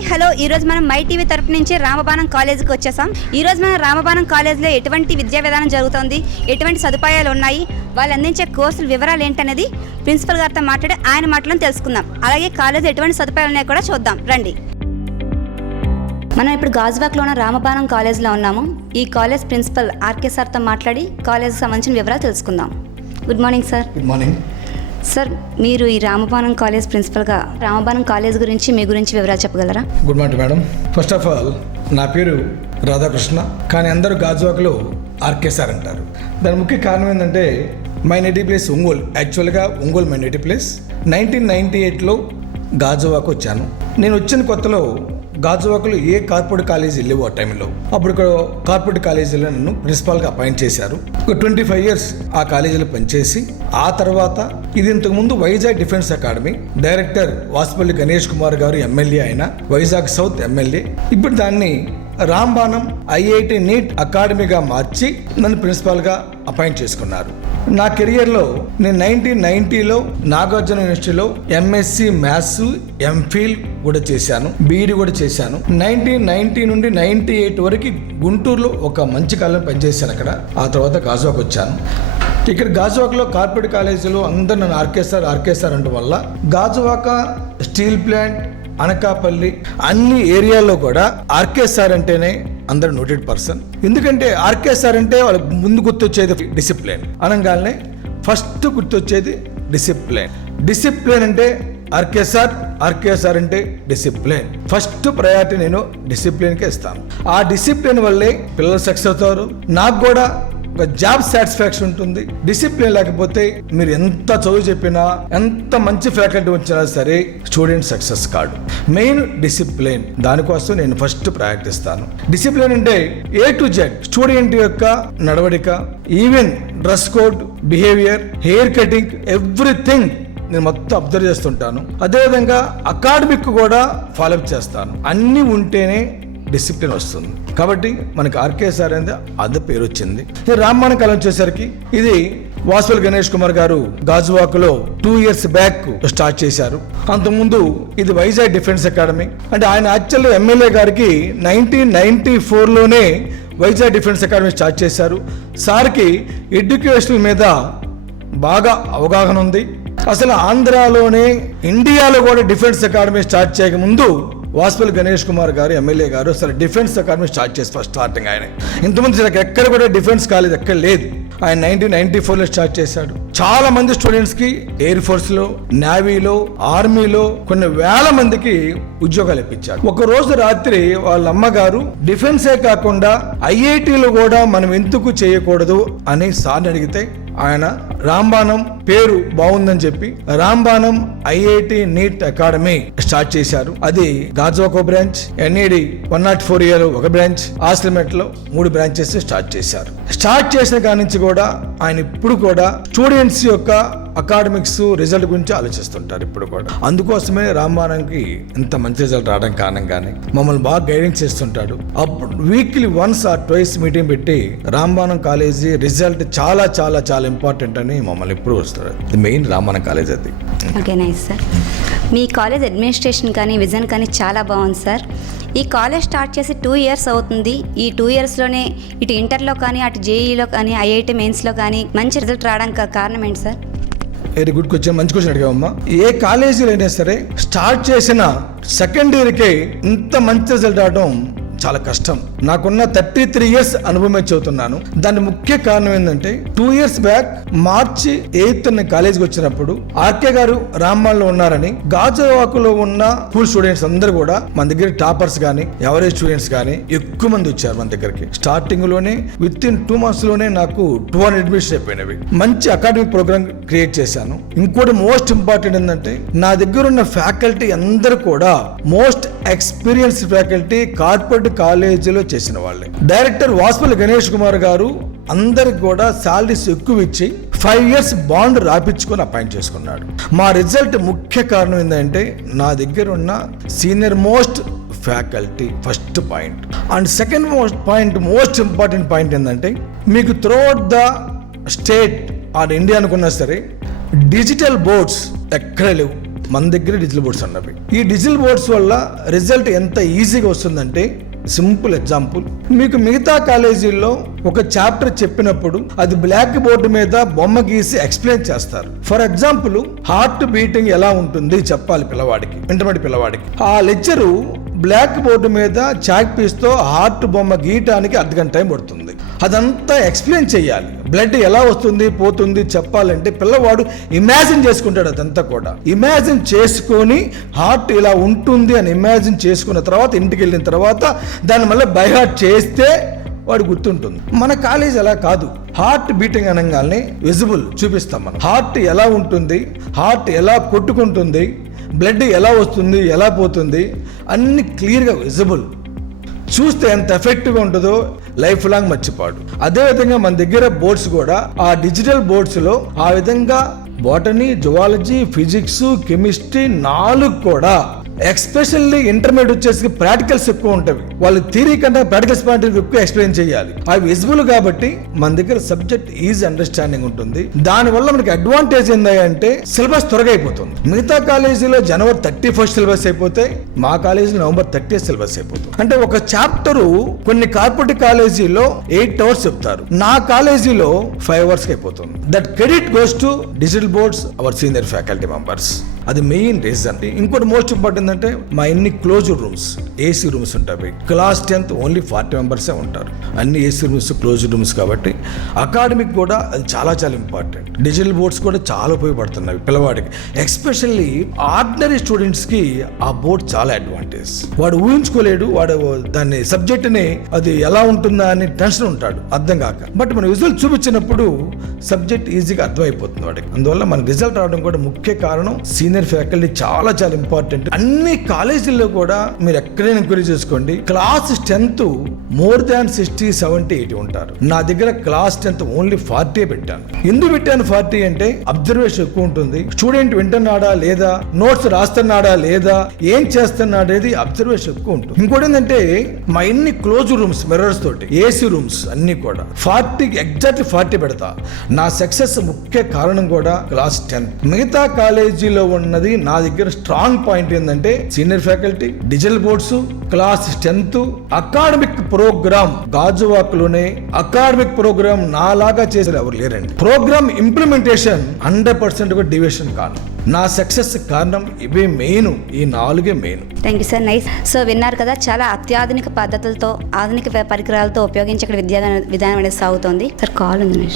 Hi hello ఈరోజు మనం my TV తరపు నుంచి రామబాణం కాలేజీకి వచ్చేసాం. ఈరోజు మన రామబాణం కాలేజీలో ఎటువంటి విద్యా విధానం జరుగుతుంది, ఎటువంటి సదుపాయాలు ఉన్నాయి, వాళ్ళు అందించే కోర్సుల వివరాలు ఏంటనేది ప్రిన్సిపల్ గారితో మాట్లాడి ఆయన మాటలను తెలుసుకుందాం. అలాగే కాలేజీ ఎటువంటి సదుపాయాలు ఉన్నాయో కూడా చూద్దాం రండి. మనం ఇప్పుడు గాజువాక్లో ఉన్న రామబాణం కాలేజీలో ఉన్నాము. ఈ కాలేజ్ ప్రిన్సిపల్ ఆర్కే సార్తో మాట్లాడి కాలేజీకి సంబంధించిన వివరాలు తెలుసుకుందాం. Good morning sir. Good morning sir. మీరు ఈ రామబాణం కాలేజ్ ప్రిన్సిపల్గా రామబాణం కాలేజ్ గురించి మీ గురించి వివరాలు చెప్పగలరా? Good morning madam. First of all నా పేరు రాధాకృష్ణ, కానీ అందరూ గాజువాకలో ఆర్కే సార్ అంటారు. దాని ముఖ్య కారణం ఏంటంటే మై నేటివ్ ప్లేస్ ఒంగోలు. యాక్చువల్గా ఒంగోలు మై నేటివ్ ప్లేస్. 1998లో గాజువాక వచ్చాను. నేను వచ్చిన కొత్తలో గాజువాకలో ఏ కార్పొరేట్ కాలేజీ లేవు ఆ టైంలో. అప్పుడు కార్పొరేట్ కాలేజీలో నన్ను ప్రిన్సిపాల్గా అపాయింట్ చేశారు. ఒక 25 years ఆ కాలేజీలో పనిచేసి ఆ తర్వాత ఇది ఇంతకుముందు Vizag defence academy, director Vasupalli Ganesh Kumar గారు ఎమ్మెల్యే అయిన వైజాగ్ సౌత్ ఎమ్మెల్యే. ఇప్పుడు దాన్ని రాంబాణం ఐఐటి నీట్ అకాడమీగా మార్చి నన్ను ప్రిన్సిపాల్గా అపాయింట్ చేసుకున్నారు. నా కెరియర్లో నేను 1990లో నాగార్జున యూనివర్సిటీలో ఎంఎస్సి మ్యాథ్స్, ఎంఫిల్ కూడా చేశాను, బీఈడి కూడా చేశాను. 1990 నుండి 98 వరకు గుంటూరులో ఒక మంచి కాలంలో పనిచేశాను అక్కడ. ఆ తర్వాత గాజువాక్ వచ్చాను. ఇక్కడ గాజువాకలో కార్పొరేట్ కాలేజీలో అందరూ నన్ను ఆర్కే సార్ అనడం వల్ల గాజువాక స్టీల్ ప్లాంట్, అనకాపల్లి అన్ని ఏరియాల్లో కూడా ఆర్కే సార్ అంటేనే అందరూ నోటెడ్ పర్సన్. ఎందుకంటే ఆర్కే సార్ అంటే వాళ్ళకి ముందు గుర్తొచ్చేది డిసిప్లిన్. అనగానే ఫస్ట్ గుర్తొచ్చేది డిసిప్లిన్. డిసిప్లిన్ అంటే ఆర్కే సార్ అంటే డిసిప్లిన్. ఫస్ట్ ప్రయారిటీ నేను డిసిప్లిన్కే ఇస్తాను. ఆ డిసిప్లిన్ వల్లే పిల్లలు సక్సెస్ అవుతారు, నాకు కూడా ఒక జాబ్ సాటిస్ఫాక్షన్ ఉంటుంది. డిసిప్లిన్ లేకపోతే మీరు ఎంత చదువు చెప్పినా, ఎంత మంచి ఫ్యాకల్టీ వచ్చినా సరే స్టూడెంట్ సక్సెస్ కాడు. Main discipline. దానికోసం నేను ఫస్ట్ ప్రయారిటీ ఇస్తాను. డిసిప్లిన్ అంటే A to Z స్టూడెంట్ యొక్క నడవడిక, even dress code, behaviour, hair cutting, everything నేను మొత్తం అబ్జర్వ్ చేస్తుంటాను. అదేవిధంగా అకాడమిక్ కూడా ఫాలోఅప్ చేస్తాను. అన్నీ ఉంటేనే డిసిప్లిన్ వస్తుంది. కాబట్టి మనకి ఆర్కే సార్ అనేది అదే పేరు వచ్చింది. రామబాణం కాలేజ్ వచ్చేసరికి ఇది వాసుపల్లి గణేష్ కుమార్ గారు గాజువాకలో 2 years బ్యాక్ స్టార్ట్ చేశారు. అంతకుముందు ఇది వైజాగ్ డిఫెన్స్ అకాడమీ. అంటే ఆయన యాక్చువల్ ఎమ్మెల్యే గారికి 1994లోనే వైజాగ్ డిఫెన్స్ అకాడమీ స్టార్ట్ చేశారు. సార్కి ఎడ్యుకేషన్ మీద బాగా అవగాహన ఉంది. అసలు ఆంధ్రాలోనే, ఇండియాలో కూడా డిఫెన్స్ అకాడమీ స్టార్ట్ చేయకముందు వాసుపల్లి గణేష్ కుమార్ గారు ఎమ్మెల్యే గారు అసలు డిఫెన్స్ అకాడమీ స్టార్ట్ చేసి ఫస్ట్ స్టార్టింగ్ ఆయన. ఇంతకుముందు ఎక్కడ కూడా డిఫెన్స్ కాలేజ్ ఎక్కడ లేదు. ఆయన 1994లో స్టార్ట్ చేశాడు. చాలా మంది స్టూడెంట్స్ కి ఎయిర్ ఫోర్స్ లో, నేవీలో, ఆర్మీలో కొన్ని వేల మందికి ఉద్యోగాలు ఇప్పించాడు. ఒక రోజు రాత్రి వాళ్ళ అమ్మగారు డిఫెన్సే కాకుండా ఐఐటీలో కూడా మనం ఎందుకు చేయకూడదు అని సార్ని అడిగితే ఆయన రాంబాణం పేరు బాగుందని చెప్పి రాంబాణం ఐఐటి నీట్ అకాడమీ స్టార్ట్ చేశారు. అది గాజువాక బ్రాంచ్, ఎన్ఈడి 104 ఒక బ్రాంచ్, ఆశ్రమేట్ లో 3 బ్రాంచెస్ స్టార్ట్ చేశారు. స్టార్ట్ చేసిన కాడి నుంచి కూడా ఆయన ఇప్పుడు కూడా స్టూడెంట్స్ యొక్క అకాడమిక్స్ రిజల్ట్ గురించి ఆలోచిస్తుంటారు ఇప్పుడు కూడా. అందుకోసమే రాంబాణంకి ఇంత మంచి రిజల్ట్ రావడం కారణంగానే మమ్మల్ని బాగా గైడెన్స్ చేస్తుంటాడు. అప్పుడు వీక్లీ 1 or 2 మీటింగ్ పెట్టి రాంబాణం కాలేజీ రిజల్ట్ చాలా చాలా చాలా ఇంపార్టెంట్ అని మమ్మల్ని ఎప్పుడు వస్తారు. మెయిన్ రాంబాణం కాలేజ్ అది. Okay, nice sir. మీ కాలేజ్ అడ్మినిస్ట్రేషన్ కానీ విజన్ కానీ చాలా బాగుంది సార్. ఈ కాలేజ్ స్టార్ట్ చేసి 2 years అవుతుంది. ఈ 2 yearsలోనే ఇటు ఇంటర్లో కానీ, అటు జేఈలో కానీ, ఐఐటి మెయిన్స్లో కానీ మంచి రిజల్ట్ రావడానికి కారణం ఏంటి సార్? వెరీ గుడ్ క్వశ్చన్, మంచి క్వశ్చన్ అడిగామమ్మా. ఏ కాలేజీలో అయినా సరే స్టార్ట్ చేసిన సెకండ్ ఇయర్కే ఇంత మంచి రిజల్ట్ రావడం చాలా కష్టం. నాకున్న 33 years అనుభవమే చదువుతున్నాను. దాని ముఖ్య కారణం ఏంటంటే 2 years బ్యాక్ మార్చి 8th కాలేజీకి వచ్చినప్పుడు ఆర్కే గారు రాంబాణంలో ఉన్నారని గాజువాకలో ఉన్న స్కూల్ స్టూడెంట్స్ అందరూ కూడా మన దగ్గర టాపర్స్ కానీ, ఎవరేజ్ స్టూడెంట్స్ కానీ ఎక్కువ మంది వచ్చారు మన దగ్గరికి. స్టార్టింగ్ లోనే విత్ ఇన్ 2 months లోనే నాకు 200 అడ్మిషన్స్ అయిపోయినవి. మంచి అకాడమిక్ ప్రోగ్రామ్ క్రియేట్ చేశాను. ఇంకోటి మోస్ట్ ఇంపార్టెంట్ ఏంటంటే నా దగ్గర ఉన్న ఫ్యాకల్టీ అందరూ కూడా మోస్ట్ ఎక్స్పీరియన్స్ ఫ్యాకల్టీ, కార్పొరేట్ కాలేజీలో చేసిన వాళ్ళే. డైరెక్టర్ వాసుపల్లి గణేష్ కుమార్ గారు అందరికి కూడా శాలరీస్ ఎక్కువ ఇచ్చి 5 years బాండ్ రాపించుకొని అపాయింట్ చేసుకున్నాడు. మా రిజల్ట్ ముఖ్య కారణం ఏంటంటే నా దగ్గర ఉన్న senior most faculty, first point. And second most important point ఏంటంటే మీకు throughout the state or India అనుకున్నా సరే డిజిటల్ బోర్డ్స్ ఎక్కడ లేవు. మన దగ్గర డిజిటల్ బోర్డ్స్ ఉన్నవి. ఈ డిజిటల్ బోర్డ్స్ వల్ల రిజల్ట్ ఎంత ఈజీగా వస్తుందంటే, సింపుల్ ఎగ్జాంపుల్, మీకు మిగతా కాలేజీల్లో ఒక చాప్టర్ చెప్పినప్పుడు అది బ్లాక్ బోర్డు మీద బొమ్మ గీసి ఎక్స్ప్లెయిన్ చేస్తారు. ఫర్ ఎగ్జాంపుల్, హార్ట్ బీటింగ్ ఎలా ఉంటుంది చెప్పాలి పిల్లవాడికి, ఇంటర్మీడియట్ పిల్లవాడికి. ఆ లెక్చరు బ్లాక్ బోర్డు మీద చాక్ పీస్తో హార్ట్ బొమ్మ గీయటానికి అర్ధగంట టైం పడుతుంది. అదంతా ఎక్స్ప్లెయిన్ చేయాలి. బ్లడ్ ఎలా వస్తుంది పోతుంది చెప్పాలంటే పిల్లవాడు ఇమాజిన్ చేసుకుంటాడు. అదంతా కూడా ఇమాజిన్ చేసుకొని హార్ట్ ఇలా ఉంటుంది అని ఇమాజిన్ చేసుకున్న తర్వాత ఇంటికి వెళ్ళిన తర్వాత దాన్ని మళ్ళీ బై హార్ట్ చేస్తే వాడు గుర్తుంటుంది. మన కాలేజ్ అలా కాదు. హార్ట్ బీటింగ్ అనగానే విజిబుల్ చూపిస్తాం. మనం హార్ట్ ఎలా ఉంటుంది, హార్ట్ ఎలా కొట్టుకుంటుంది, బ్లడ్ ఎలా వస్తుంది ఎలా పోతుంది అన్ని క్లియర్గా విజిబుల్. చూస్తే ఎంత ఎఫెక్టివ్గా ఉంటుందో లైఫ్ లాంగ్ మర్చిపోడు. అదేవిధంగా మన దగ్గర బోర్డ్స్ కూడా ఆ డిజిటల్ బోర్డ్స్లో ఆ విధంగా బాటనీ, జువాలజీ, ఫిజిక్స్, కెమిస్ట్రీ 4 కూడా ఎక్స్పెషల్లీ ఇంటర్మీడియట్ వచ్చేసి ప్రాక్టికల్స్ ఎక్కువ ఉంటాయి. వాళ్ళు థియరీ కంటే ప్రాక్టికల్స్ పాయింట్ ఎక్కువ ఎక్స్ప్లెయిన్ చేయాలి. అవి విజిబుల్ కాబట్టి మన దగ్గర సబ్జెక్ట్ ఈజీ అండర్స్టాండింగ్ ఉంటుంది. దానివల్ల మనకి అడ్వాంటేజ్ ఏంటంటే సిలబస్ త్వరగా అయిపోతుంది. మిగతా కాలేజీలో జనవరి 31 సిలబస్ అయిపోతే, మా కాలేజీలో నవంబర్ 30 సిలబస్ అయిపోతుంది. అంటే ఒక చాప్టర్ కొన్ని కార్పొరేట్ కాలేజీలో 8 hours చెప్తారు, నా కాలేజీలో 5 hours అయిపోతుంది. That credit goes to digital boards, our senior faculty members. అది మెయిన్ రీజన్. ఇంకోటి మోస్ట్ ఇంపార్టెంట్ అంటే మా ఎన్ని క్లోజ్డ్ రూమ్స్, ఏసీ రూమ్స్ ఉంటాయి. క్లాస్ 10th ఓన్లీ 40 మెంబర్సే ఉంటారు. అన్ని ఏసీ రూమ్స్, క్లోజ్డ్ రూమ్స్ కాబట్టి అకాడమిక్ కూడా అది చాలా చాలా ఇంపార్టెంట్. డిజిటల్ బోర్డ్స్ కూడా చాలా ఉపయోగపడుతున్నాయి పిల్లవాడికి. ఎక్స్పెషల్లీ ఆర్డినరీ స్టూడెంట్స్కి ఆ బోర్డ్ చాలా అడ్వాంటేజ్. వాడు ఊహించుకోలేడు, వాడు దాన్ని సబ్జెక్ట్ని అది ఎలా ఉంటుందా అని టెన్షన్ ఉంటాడు అర్థం కాక. బట్ మన రిజల్ట్ చూపించినప్పుడు సబ్జెక్ట్ ఈజీగా అర్థమైపోతుంది వాడికి. అందువల్ల మన రిజల్ట్ రావడం కూడా ముఖ్య కారణం సీనియర్ ఫ్యాకల్టీ చాలా చాలా ఇంపార్టెంట్. అన్ని కాలేజీల్లో కూడా మీరు ఎక్కడైనా ఎంక్వైరీ చేసుకోండి, క్లాస్ 10th మోర్ దాన్ 60, 70, 80 ఉంటారు. నా దగ్గర క్లాస్ 10th ఓన్లీ 40 పెట్టాను. ఎందుకు పెట్టాను 40 అంటే అబ్జర్వేషన్ ఎక్కువ ఉంటుంది. స్టూడెంట్ వింటున్నాడా లేదా, నోట్స్ రాస్తున్నాడా లేదా, ఏం చేస్తున్నాడేది అబ్జర్వేషన్ ఎక్కువ ఉంటుంది. ఇంకోటి ఏంటంటే మా ఎన్ని క్లోజ్ రూమ్స్ మిర్రర్స్ తోటి, ఏసీ రూమ్స్ అన్ని కూడా 40 ఎగ్జాక్ట్లీ 40 పెడతా. నా సక్సెస్ ముఖ్య కారణం కూడా క్లాస్ 10th. మిగతా కాలేజీలో ఉన్నది నా దగ్గర స్ట్రాంగ్ పాయింట్ ఏంటంటే senior faculty, digital boards, class 10th, academic programme. గాజువాక్లోనే అకాడమిక్ ప్రోగ్రామ్ నాలాగా చేసిన ఎవరు లేరండి. ప్రోగ్రామ్ ఇంప్లిమెంటేషన్ 100% కూడా డివియేషన్ కాను. నా సక్సెస్ కారణం ఇవే మెయిన్, ఈ 4 main. Thank you sir, nice. So విన్నారు కదా, చాలా అత్యాధునిక పద్ధతులతో, ఆధునిక పరికరాలతో ఉపయోగించి ఇక్కడ విద్యా విధానం అనేది సాగుతోంది. సార్ కాల్ ఉంది.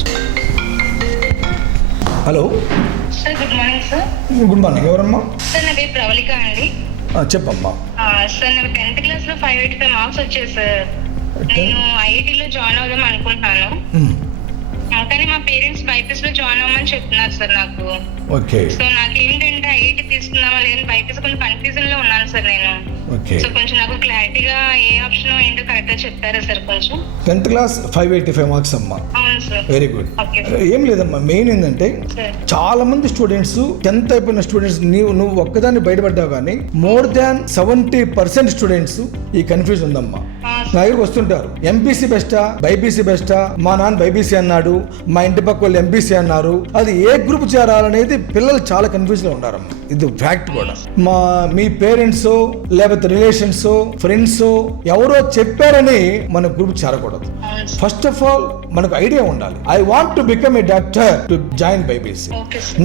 Hello sir, good morning sir. Good morning. ఎవరమ్మా? సార్, నా పేరు ప్రవళిక అండి. చెప్పమ్మా. సార్, నాకు 10th క్లాస్లో 585 మార్క్స్ వచ్చాయి సార్. నేను ఐఐటీలో జాయిన్ అవుదాం అనుకుంటున్నాను, కానీ మా పేరెంట్స్ బైపీసీలో జాయిన్ అవ్వమని చెప్తున్నారు సార్ నాకు. ఓకే. సో నాకు ఏంటంటే ఐఐటీ తీసుకుందామా లేదని బైపీసీ కొంచెం కన్ఫ్యూజన్ లో ఉన్నాను సార్ నేను. ఓకే. సో కొంచెం నాకు క్లారిటీగా ఏ ఆప్షన్ ఏంటో కరెక్ట్ గా చెప్తారా సార్ కొంచెం? 10th క్లాస్ 585 మార్క్స్ అమ్మా. అవును సార్. Very good. ఏం లేదమ్మా, మెయిన్ ఏంటంటే చాలా మంది స్టూడెంట్స్ 10th అయిపోయిన స్టూడెంట్స్ నువ్వు ఒక్కదాన్ని బయటపడ్డావు, కానీ మోర్ దాన్ 70% స్టూడెంట్స్ ఈ కన్ఫ్యూజన్ ఉందమ్మా. నా దగ్గరికి వస్తుంటారు, ఎంపీసీ బెస్టా బైపీసీ బెస్టా, మా నాన్న బైపీసీ అన్నాడు, మా ఇంటి పక్క వాళ్ళు ఎంపీసీ అన్నారు, అది ఏ గ్రూప్ చేరాలనేది పిల్లలు చాలా కన్ఫ్యూజన్ లో ఉన్నారమ్మా. ఇది ఫ్యాక్ట్ కూడా. మీ పేరెంట్స్ లేకపోతే రిలేషన్స్, ఫ్రెండ్స్ ఎవరో చెప్పారని మన గ్రూప్ చేరకూడదు. ఫస్ట్ ఆఫ్ ఆల్ మనకు ఐడియా ఉండాలి. I want to become a doctor to join BiPC,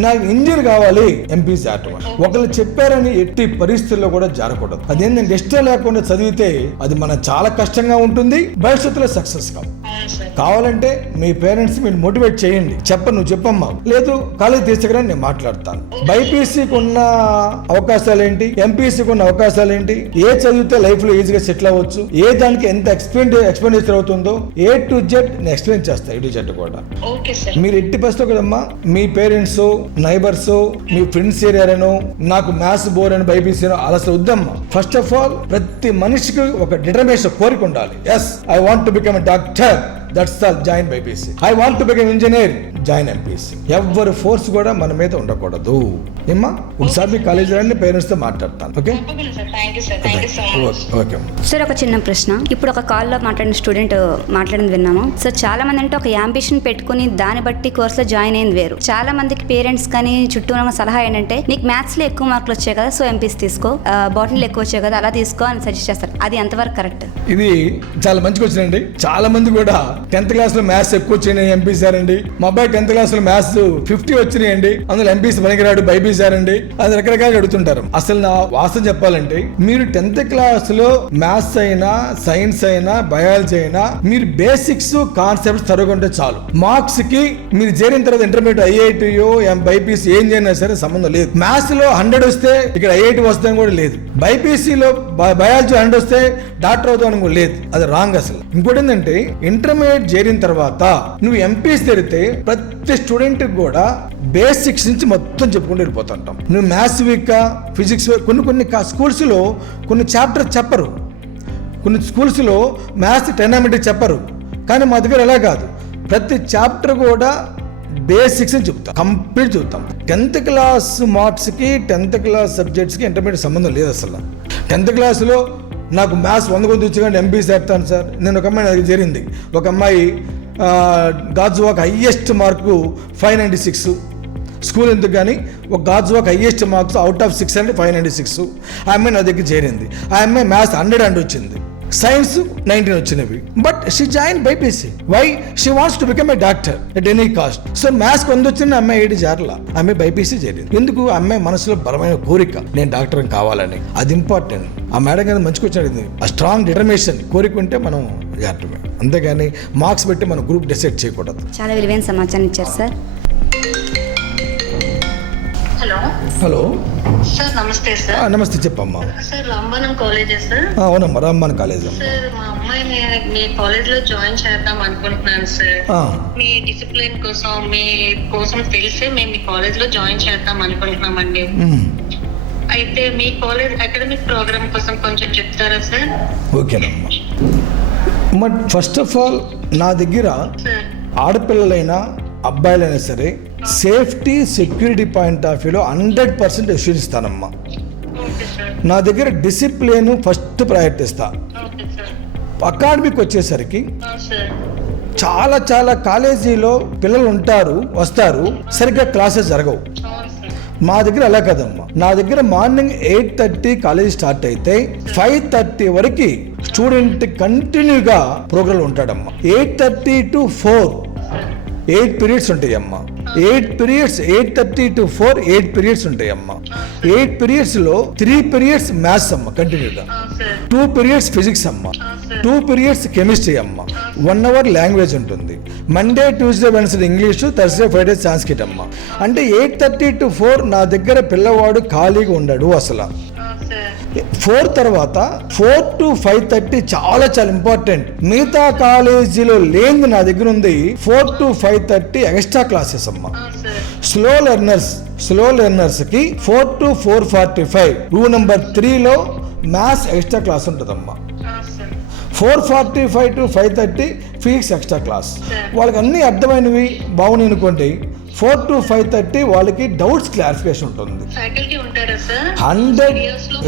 నాకు ఇంజనీర్ కావాలి, ఎంపీసీ ఆటోమేటిక్. ఒకళ్ళు చెప్పారని ఎట్టి పరిస్థితుల్లో కూడా జారకూడదు. అదేంటంటే ఇష్టం లేకుండా చదివితే అది మన చాలా కష్టంగా ఉంటుంది, భవిష్యత్తులో సక్సెస్ కావాలంటే మీ పేరెంట్స్ మీరు మోటివేట్ చేయండి. నువ్వు చెప్పమ్మా, లేదు కాలేజ్ తీసుకురా, నేను మాట్లాడతాను. బైపీసీకి ఉన్న అవకాశాలు ఏంటి, ఎంపీసీకి ఉన్న అవకాశాలు ఏంటి, ఏ చదివితే లైఫ్ లో ఈజీగా సెటిల్ అవ్వచ్చు, ఏ దానికి ఎంత ఎక్స్పెండిచర్ అవుతుందో A to Z నేను ఎక్స్ప్లెయిన్ చేస్తాను. A to Z కూడా మీరు ఎట్టి పరిస్థితుల్లో కదమ్మా మీ పేరెంట్స్, నైబర్స్, మీ ఫ్రెండ్స్ ఏరియాను నాకు మ్యాథ్స్ బోర్ అని బైపీసీ అలా వద్దమ్మా. ఫస్ట్ ఆఫ్ ఆల్ ప్రతి మనిషికి ఒక డిటర్మినేషన్ కోరిక ఉండాలి. Yes, I want to become a doctor. That's all, join BiPC. I want to become engineer, join MPC. ఎవరి ఫోర్స్ కూడా మన మీద ఉండకూడదు. ఏమ్మా ఒకసారి మీ కాలేజీ రండి, పేరెంట్స్తో మాట్లాడతాను. ఓకే తప్పకుండా sir. Thank you sir. Thank you so much. Okay. Sir ఒక చిన్న ప్రశ్న, ఇప్పుడు ఒక కాల్లో మాట్లాడిన స్టూడెంట్ మాట్లాడింది విన్నాము. సో చాలా మంది అంటే ఒక యాంబిషన్ పెట్టుకుని దాన్ని బట్టి కోర్సులో జాయిన్ అయింది వేరు. చాలా మందికి పేరెంట్స్ కానీ చుట్టూ ఉన్న సలహా ఏంటంటే నీకు మ్యాథ్స్ లో ఎక్కువ మార్కులు వచ్చాయి కదా, సో ఎంపీసీ తీసుకో, బాటనీలో ఎక్కువ వచ్చాయి కదా, అలా తీసుకో అని సజెస్ట్ చేస్తారు. అది ఎంతవరకు కరెక్ట్? ఇది చాలా మంచి క్వశ్చన్ అండి. చాలా మంది కూడా 10th క్లాస్ లో మ్యాథ్స్ ఎక్కువ వచ్చినాయి ఎంపీసారండి. మా అబ్బాయి 10th క్లాస్ లో మ్యాథ్స్ 50 వచ్చినాయండి, అందులో ఎంపీసీ పనికిరాడు బైపీసారండి. అది రకరకాలుగా అడుగుతుంటారు. అసలు నా వాస్తవం చెప్పాలంటే మీరు 10th క్లాస్ లో మ్యాథ్స్ అయినా సైన్స్ అయినా బయాలజీ అయినా మీరు బేసిక్స్ కాన్సెప్ట్స్ తరగకుంటే చాలు. మార్క్స్ కి మీరు చేరిన తర్వాత ఇంటర్మీడియట్ ఐఐటియో బైపీసీ ఏం చేసినా సరే సంబంధం లేదు. మ్యాథ్స్ లో 100 వస్తే ఇక్కడ ఐఐటి వస్తుందని కూడా లేదు. బైపీసీలో బయాలజీ 100 వస్తే డాక్టర్ అవుతామని కూడా లేదు. అది రాంగ్ అసలు. ఇంకోటి ఏంటంటే ఇంటర్మీడియట్ చేరిన తర్వాత నువ్వు ఎంపీసీ తెరితే ప్రతి స్టూడెంట్ కూడా బేసిక్స్ నుంచి మొత్తం చెప్పుకుంటూ వెళ్ళిపోతుంటాం. నువ్వు మ్యాథ్స్ వీక్, ఫిజిక్స్, కొన్ని స్కూల్స్ లో కొన్ని చాప్టర్ చెప్పరు, కొన్ని స్కూల్స్ లో మ్యాథ్స్ టెర్నామెట్రీ చెప్పరు. కానీ మా దగ్గర ఎలా కాదు, ప్రతి చాప్టర్ కూడా బేసిక్స్ అని చెప్తాం, కంప్లీట్ చెప్తాం. 10th క్లాస్ మార్క్స్కి 10th క్లాస్ సబ్జెక్ట్స్కి ఇంటర్మీడియట్ సంబంధం లేదు అసలు. 10th క్లాస్లో నాకు మ్యాథ్స్ 100 కొద్ది వచ్చి కానీ ఎంపీసీ చెప్తాను సార్. నేను ఒక అమ్మాయి నాకు జరిగింది. ఒక అమ్మాయి గాజువాక్ హైయెస్ట్ మార్కు 596. స్కూల్ ఎందుకు కానీ ఒక Gajuwaka highest marks out of 600 596. ఆ అమ్మాయి నా దగ్గర చేరింది. ఆ అమ్మాయి మ్యాథ్స్ 100 వచ్చింది, సైన్స్ 19 వచ్చినవి. But she join BiPC. Why? She wants to become a doctor at any cost. So maths 100 వచ్చిన అమ్మాయి 8 జార్ల అమ్మాయి బైపీసీ చేరింది. ఎందుకు? అమ్మాయి మనసులో బలమైన కోరిక, నేను డాక్టర్ కావాలని. అది ఇంపార్టెంట్. ఆ మేడం గారు మంచిగా వచ్చినది. ఆ స్ట్రాంగ్ డిటర్మినేషన్ కోరిక ఉంటే మనం జాగ్రత్తమే, అంతేగాని మార్క్స్ పెట్టి మన గ్రూప్ డిసైడ్ చేయకూడదు. చాలా విలువైన సమాచారం ఇచ్చారు సార్. హలో సార్ నమస్తే సార్. నమస్తే, చెప్పమ్మా. సార్ రాంబాణం కాలేజే సార్? అవునమ్మా, రాంబాణం కాలేజ్. సార్ మా అమ్మాయిని మీ కాలేజ్ లో జాయిన్ చేద్దాం అనుకుంటున్నాను సార్. మీ డిసిప్లిన్ కోసం, మీ కోసం తెలిసి మేము మీ కాలేజ్ లో జాయిన్ చేద్దాం అనుకుంటున్నామండి. అయితే మీ కాలేజ్ అకాడమిక్ ప్రోగ్రామ్ కోసం కొంచెం చెప్తారా సార్? ఓకేనమ్మా. బట్ ఫస్ట్ ఆఫ్ ఆల్ నా దగ్గర సార్ ఆడపిల్లలైనా అబ్బాయిలైనా సరే సేఫ్టీ సెక్యూరిటీ పాయింట్ ఆఫ్ వ్యూలో 100% అష్యూరెన్స్ ఇస్తానమ్మా. Okay sir. నా దగ్గర డిసిప్లిన్ ఫస్ట్ ప్రయారిటీ ఇస్తా. Okay sir. అకాడమిక్ వచ్చేసరికి సార్ చాలా కాలేజీలో పిల్లలు ఉంటారు, వస్తారు, సరిగ్గా క్లాసెస్ జరగవు. అవును సార్. మా దగ్గర అలా కదమ్మా. నా దగ్గర మార్నింగ్ 8:30 కాలేజ్ స్టార్ట్ అయితే 5:30 వరకు స్టూడెంట్ కంటిన్యూగా ప్రోగ్రామ్ ఉంటాడమ్మా. 8:30 to 4 8 పీరియడ్స్ ఉంటాయి అమ్మా. 8 పీరియడ్స్ 8:30 to 4 8 పీరియడ్స్ ఉంటాయి అమ్మా. 8 పీరియడ్స్ లో 3 పీరియడ్స్ మ్యాథ్స్ అమ్మ కంటిన్యూగా, 2 పీరియడ్స్ ఫిజిక్స్ అమ్మ, 2 పీరియడ్స్ కెమిస్ట్రీ అమ్మ, 1 hour లాంగ్వేజ్ ఉంటుంది. Monday Tuesday Wednesday English, Thursday Friday Sanskrit అమ్మ. అంటే 8:30 to 4 నా దగ్గర పిల్లవాడు ఖాళీగా ఉండడు అసలు. 4 తర్వాత 4 to 5:30 చాలా ఇంపార్టెంట్. మిగతా కాలేజీలో లేని నా దగ్గర ఉంది 4 to 5:30 ఎక్స్ట్రా క్లాసెస్ అమ్మా. స్లో లెర్నర్స్ కి 4 to 4:45 రూమ్ నెంబర్ 3లో మ్యాథ్స్ ఎక్స్ట్రా క్లాస్ ఉంటుందమ్మా. 4:45 to 5:30 ఫిజిక్స్ ఎక్స్ట్రా క్లాస్. వాళ్ళకి అన్ని అర్థమైనవి బాగున్నాయి అనుకోండి. 4 to 5:30 వాళ్ళకి డౌట్స్ క్లారిఫికేషన్ ఉంటుంది. 100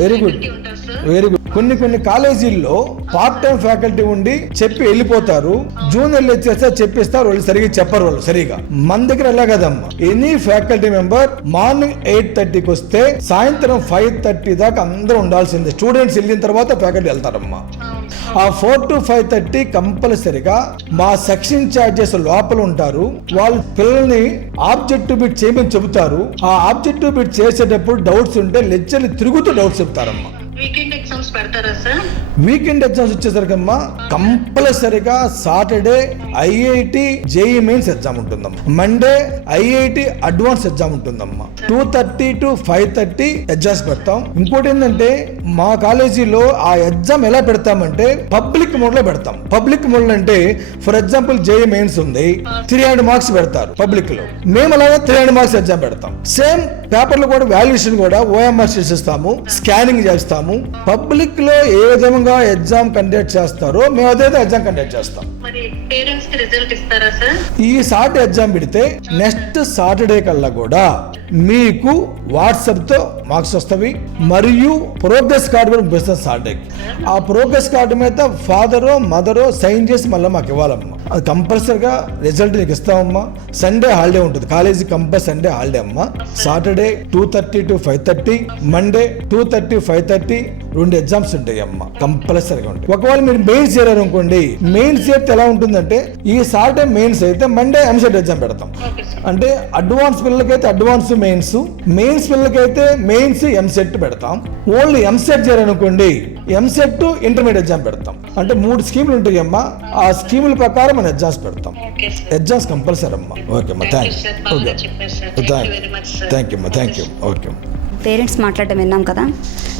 వెరీ గుడ్. కొన్ని కాలేజీల్లో పార్ట్ టైం ఫ్యాకల్టీ ఉండి చెప్పి వెళ్ళిపోతారు. జూనియర్లు వచ్చేస్తే చెప్పిస్తారు, వాళ్ళు సరిగా చెప్పరు. వాళ్ళు సరిగా మన దగ్గర ఎలా కదమ్మా. ఎనీ ఫ్యాకల్టీ మెంబర్ మార్నింగ్ 8:30కి వస్తే సాయంత్రం 5:30 దాకా అందరూ ఉండాల్సిందే. స్టూడెంట్స్ వెళ్ళిన తర్వాత ఫ్యాకల్టీ వెళ్తారమ్మా. ఆ 4 to 5:30 కంపల్సరిగా మా సెక్షన్ ఇన్ఛార్జెస్ లోపల ఉంటారు. వాళ్ళు పిల్లల్ని ఆబ్జెక్టివ్ బిట్ చేయమని చెబుతారు. ఆ ఆబ్జెక్టివ్ బిట్ చేసేటప్పుడు డౌట్స్ ఉంటే లెక్చర్లు తిరుగుతూ డౌట్స్ చెప్తారమ్మా. వీకెండ్ ఎగ్జామ్స్ పెడతారా సార్? వీకెండ్ ఎగ్జామ్స్ వచ్చేసరికి అమ్మా కంపల్సరిగా Saturday IIT JEE mains exam ఉంటుందమ్మా. మండే ఐఐటి అడ్వాన్స్ ఎగ్జామ్ ఉంటుందమ్మా. 2:30 to 5:30 ఎగ్జామ్స్ పెడతాం. ఇంకోటి ఏంటంటే మా కాలేజీలో ఆ ఎగ్జామ్ ఎలా పెడతామంటే పబ్లిక్ మోడ్ లో పెడతాం. పబ్లిక్ మోడ్ అంటే ఫర్ ఎగ్జాంపుల్ జేఈ మెయిన్స్ ఉంది, 300 మార్క్స్ పెడతారు పబ్లిక్ లో. మేము అలాగే 300 మార్క్స్ ఎగ్జామ్ పెడతాం. సేమ్ పేపర్లు కూడా వాల్యుయేషన్ కూడా OMR చేసిస్తాము, స్కానింగ్ చేస్తాము. పబ్లిక్ పబ్లిక్లో ఏ విధంగా ఎగ్జామ్ కండక్ట్ చేస్తారో మేము అదే ఎగ్జామ్ కండక్ట్ చేస్తాం. మరి పేరెంట్స్ కి రిజల్ట్ ఇస్తారా సార్? ఈ సాటర్డే ఎగ్జామ్ పెడితే నెక్స్ట్ సాటర్డే కల్లా కూడా మీకు వాట్సాప్తో మార్క్స్ వస్తవి, మరియు ప్రోగ్రెస్ కార్డు కూడా పంపిస్తాం సాటర్డేకి. ఆ ప్రోగ్రెస్ కార్డు మీద ఫాదరో మదరో సైన్ చేసి మళ్ళీ మాకు ఇవ్వాలమ్మా. అది కంపల్సరిగా రిజల్ట్ నీకు ఇస్తామమ్మా. సండే హాలిడే ఉంటుంది, కాలేజీ కంపల్సరీ సండే హాలిడే అమ్మా. సాటర్డే 2:30 to 5:30, మండే 2:30 5:30 2 ఎగ్జామ్స్ ఉంటాయి అమ్మా, కంపల్సరీగా ఉంటాయి. ఒకవేళ మీరు మెయిన్స్ చేరారు అనుకోండి, మెయిన్స్ చేస్తే ఎలా ఉంటుందంటే ఈ సాటర్డే మెయిన్స్ అయితే మండే ఎంసెట్ ఎగ్జామ్ పెడతాం. అంటే అడ్వాన్స్ పిల్లలకైతే అడ్వాన్స్ మెయిన్స్, మెయిన్స్ పిల్లలకైతే మెయిన్స్ ఎంసెట్ పెడతాం. ఓన్లీ ఎంసెట్ చేయాలనుకోండి ఎంసెట్ ఇంటర్మీడియట్ ఎగ్జామ్ పెడతాం. అంటే 3 స్కీములు ఉంటాయి అమ్మా, ఆ స్కీముల ప్రకారం మనం ఎగ్జామ్స్ పెడతాం. ఎగ్జామ్స్ కంపల్సరీ అమ్మా. ఓకే అమ్మా, థ్యాంక్ యూ అమ్మా, థ్యాంక్ యూ. ఓకే. పేరెంట్స్ మాట్లాడడం విన్నాం కదా.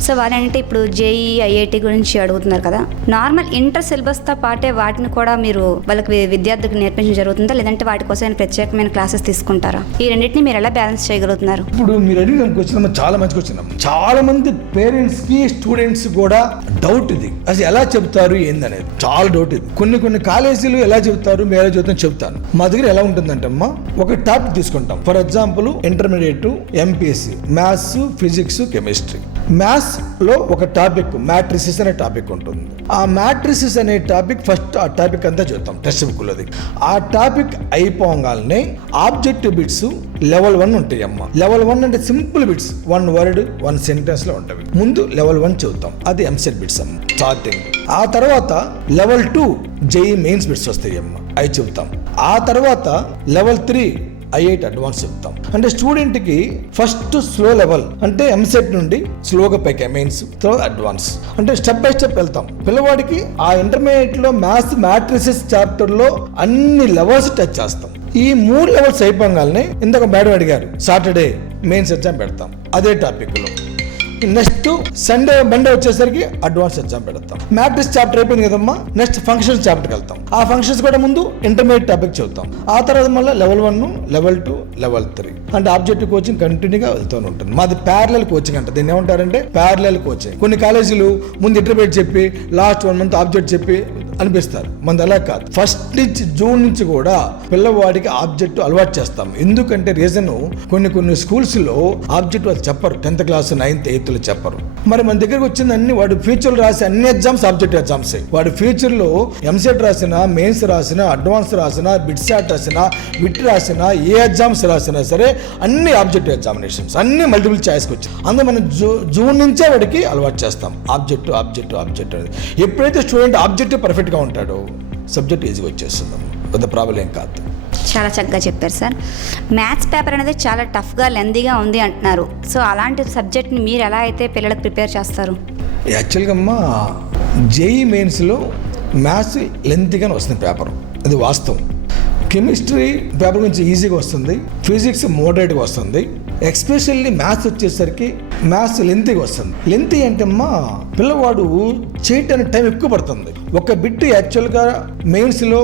సో వాళ్ళంటే ఇప్పుడు జేఈ ఐఐటి గురించి అడుగుతున్నారు కదా. నార్మల్ ఇంటర్ సిలబస్తో పాటే వాటిని కూడా మీరు వాళ్ళకి విద్యార్థులకు నేర్పించడం జరుగుతుందా, లేదంటే వాటి కోసం ప్రత్యేకమైన క్లాసెస్ తీసుకుంటారా? ఈ రెండింటిని మీరు ఎలా బ్యాలెన్స్ చేయగలుగుతున్నారు? ఇప్పుడు మీరు అడిగిన క్వశ్చన్ చాలా మంచి క్వశ్చన్. చాలా మంది పేరెంట్స్ కి స్టూడెంట్స్ కూడా డౌట్ ఇది, అసలు ఎలా చెప్తారు ఏందనేది చాలా డౌట్ ఇది. కొన్ని కాలేజీలు ఎలా చెప్తారు, మేము ఎలా చెప్తాం చెప్తాను. మా దగ్గర ఎలా ఉంటుందంటే అమ్మా, ఒక టాపిక్ తీసుకుంటాం. For example intermediate MPC maths, physics, chemistry. Maths లో ఒక టాపిక్ మ్యాట్రిసెస్ అనే టాపిక్ ఉంటుంది. ఆ మ్యాట్రిసెస్ అనే టాపిక్ ఫస్ట్ ఆ టాపిక్ అంతా చూద్దాం టెక్స్ట్ బుక్ లోది. ఆ టాపిక్ అయిపోగానే ఆబ్జెక్టివ్ బిట్స్ లెవెల్ 1 ఉంటాయి అమ్మ. లెవెల్ 1 అంటే సింపుల్ బిట్స్, 1 వర్డ్ 1 సెంటెన్స్ లో ఉంటాయి. ముందు లెవెల్ 1 చదువుతాం, అది ఎంసెట్ బిట్స్ అమ్మ స్టార్టింగ్. ఆ తర్వాత లెవెల్ 2 జేఈ మెయిన్స్ బిట్స్ వస్తాయి అమ్మ, అవి చెబుతాం. ఆ తర్వాత లెవెల్ 3 ఐఐటి అడ్వాన్స్ చెప్తాం. అంటే స్టూడెంట్ కి ఫస్ట్ స్లో లెవెల్ అంటే ఎంసెట్ నుండి స్లోగా పైకి మెయిన్స్, తర్వాత అడ్వాన్స్, అంటే స్టెప్ బై స్టెప్ వెళ్తాం. పిల్లవాడికి ఆ ఇంటర్మీడియట్ లో మ్యాథ్స్ మ్యాట్రిసెస్ చాప్టర్ లో అన్ని లెవెల్స్ టచ్ చేస్తాం. ఈ 3 లెవెల్స్ అయిపోగానే ఇందాక మేడం అడిగారు, సాటర్డే మెయిన్స్ ఎగ్జామ్ పెడతాం అదే టాపిక్ లో. నెక్స్ట్ సండే మండే వచ్చేసరికి అడ్వాన్స్ ఎగ్జామ్ పెడతాం. మ్యాట్రిక్స్ చాప్టర్ అయిపోయింది కదమ్మా, నెక్స్ట్ ఫంక్షన్స్ చాప్టర్కి వెళ్తాం. ఆ ఫంక్షన్స్ కూడా ముందు ఇంటర్మీడియట్ టాపిక్ చదువుతాం. ఆ తర్వాత మళ్ళీ లెవెల్ 1, లెవెల్ 2, లెవెల్ 3 అంటే ఆబ్జెక్టివ్ కోచింగ్ కంటిన్యూగా వెళ్తూనే ఉంటుంది. మాది ప్యారలల్ కోచింగ్ అంటే దీన్ని ఏమంటారంటే ప్యారలల్ కోచింగ్. కొన్ని కాలేజీలు ముందు ఇంటర్మీడియట్ చెప్పి లాస్ట్ 1 మంత్ ఆబ్జెక్ట్ చెప్పి అనిపిస్తారు, మనది అలా కాదు. ఫస్ట్ నుంచి జూన్ నుంచి కూడా పిల్లవాడికి ఆబ్జెక్ట్ అలవాటు చేస్తాం. ఎందుకంటే రీజన్ కొన్ని స్కూల్స్ లో ఆబ్జెక్ట్ వాళ్ళు చెప్పరు, 10th క్లాస్ 9th 8th చెప్పరు. మరి మన దగ్గరకు వచ్చింది అన్ని వాడు ఫ్యూచర్ రాసి అన్ని ఎగ్జామ్స్ ఆబ్జెక్ట్ ఎగ్జామ్స్. వాడు ఫ్యూచర్ లో ఎంసెట్ రాసినా, మెయిన్స్ రాసినా, అడ్వాన్స్ రాసినా, బిట్సాట్ రాసినా, విట్ రాసినా, ఏ ఎగ్జామ్స్ రాసినా సరే అన్ని ఆబ్జెక్టివ్ ఎగ్జామినేషన్స్, అన్ని మల్టిపుల్ చాయిస్కి వచ్చాయి. అందులో మనం జూన్ నుంచే వాడికి అలవాటు చేస్తాం ఆబ్జెక్ట్ అనేది. ఎప్పుడైతే స్టూడెంట్ ఆబ్జెక్టివ్ పర్ఫెక్ట్గా ఉంటాడో సబ్జెక్ట్ ఈజీగా వచ్చేస్తుంది, పెద్ద ప్రాబ్లం ఏం కాదు. చాలా చక్కగా చెప్పారు సార్. మ్యాథ్స్ పేపర్ అనేది చాలా టఫ్గా లెందీగా ఉంది అంటున్నారు. సో అలాంటి సబ్జెక్ట్ని మీరు ఎలా అయితే పిల్లలకు ప్రిపేర్ చేస్తారు? యాక్చువల్గా అమ్మా జేఈ మెయిన్స్లో మ్యాథ్స్ లెంతీగానే వస్తుంది పేపర్, అది వాస్తవం. కెమిస్ట్రీ పేపర్ కొంచెం ఈజీగా వస్తుంది, ఫిజిక్స్ మోడరేట్గా వస్తుంది. ఎక్స్పెషల్లీ మ్యాథ్స్ వచ్చేసరికి మ్యాథ్స్ లెంతీగా వస్తుంది. లెంతీ అంటే అమ్మా పిల్లవాడు చేయటానికి టైం ఎక్కువ పడుతుంది. ఒక బిట్ యాక్చువల్గా మెయిన్స్లో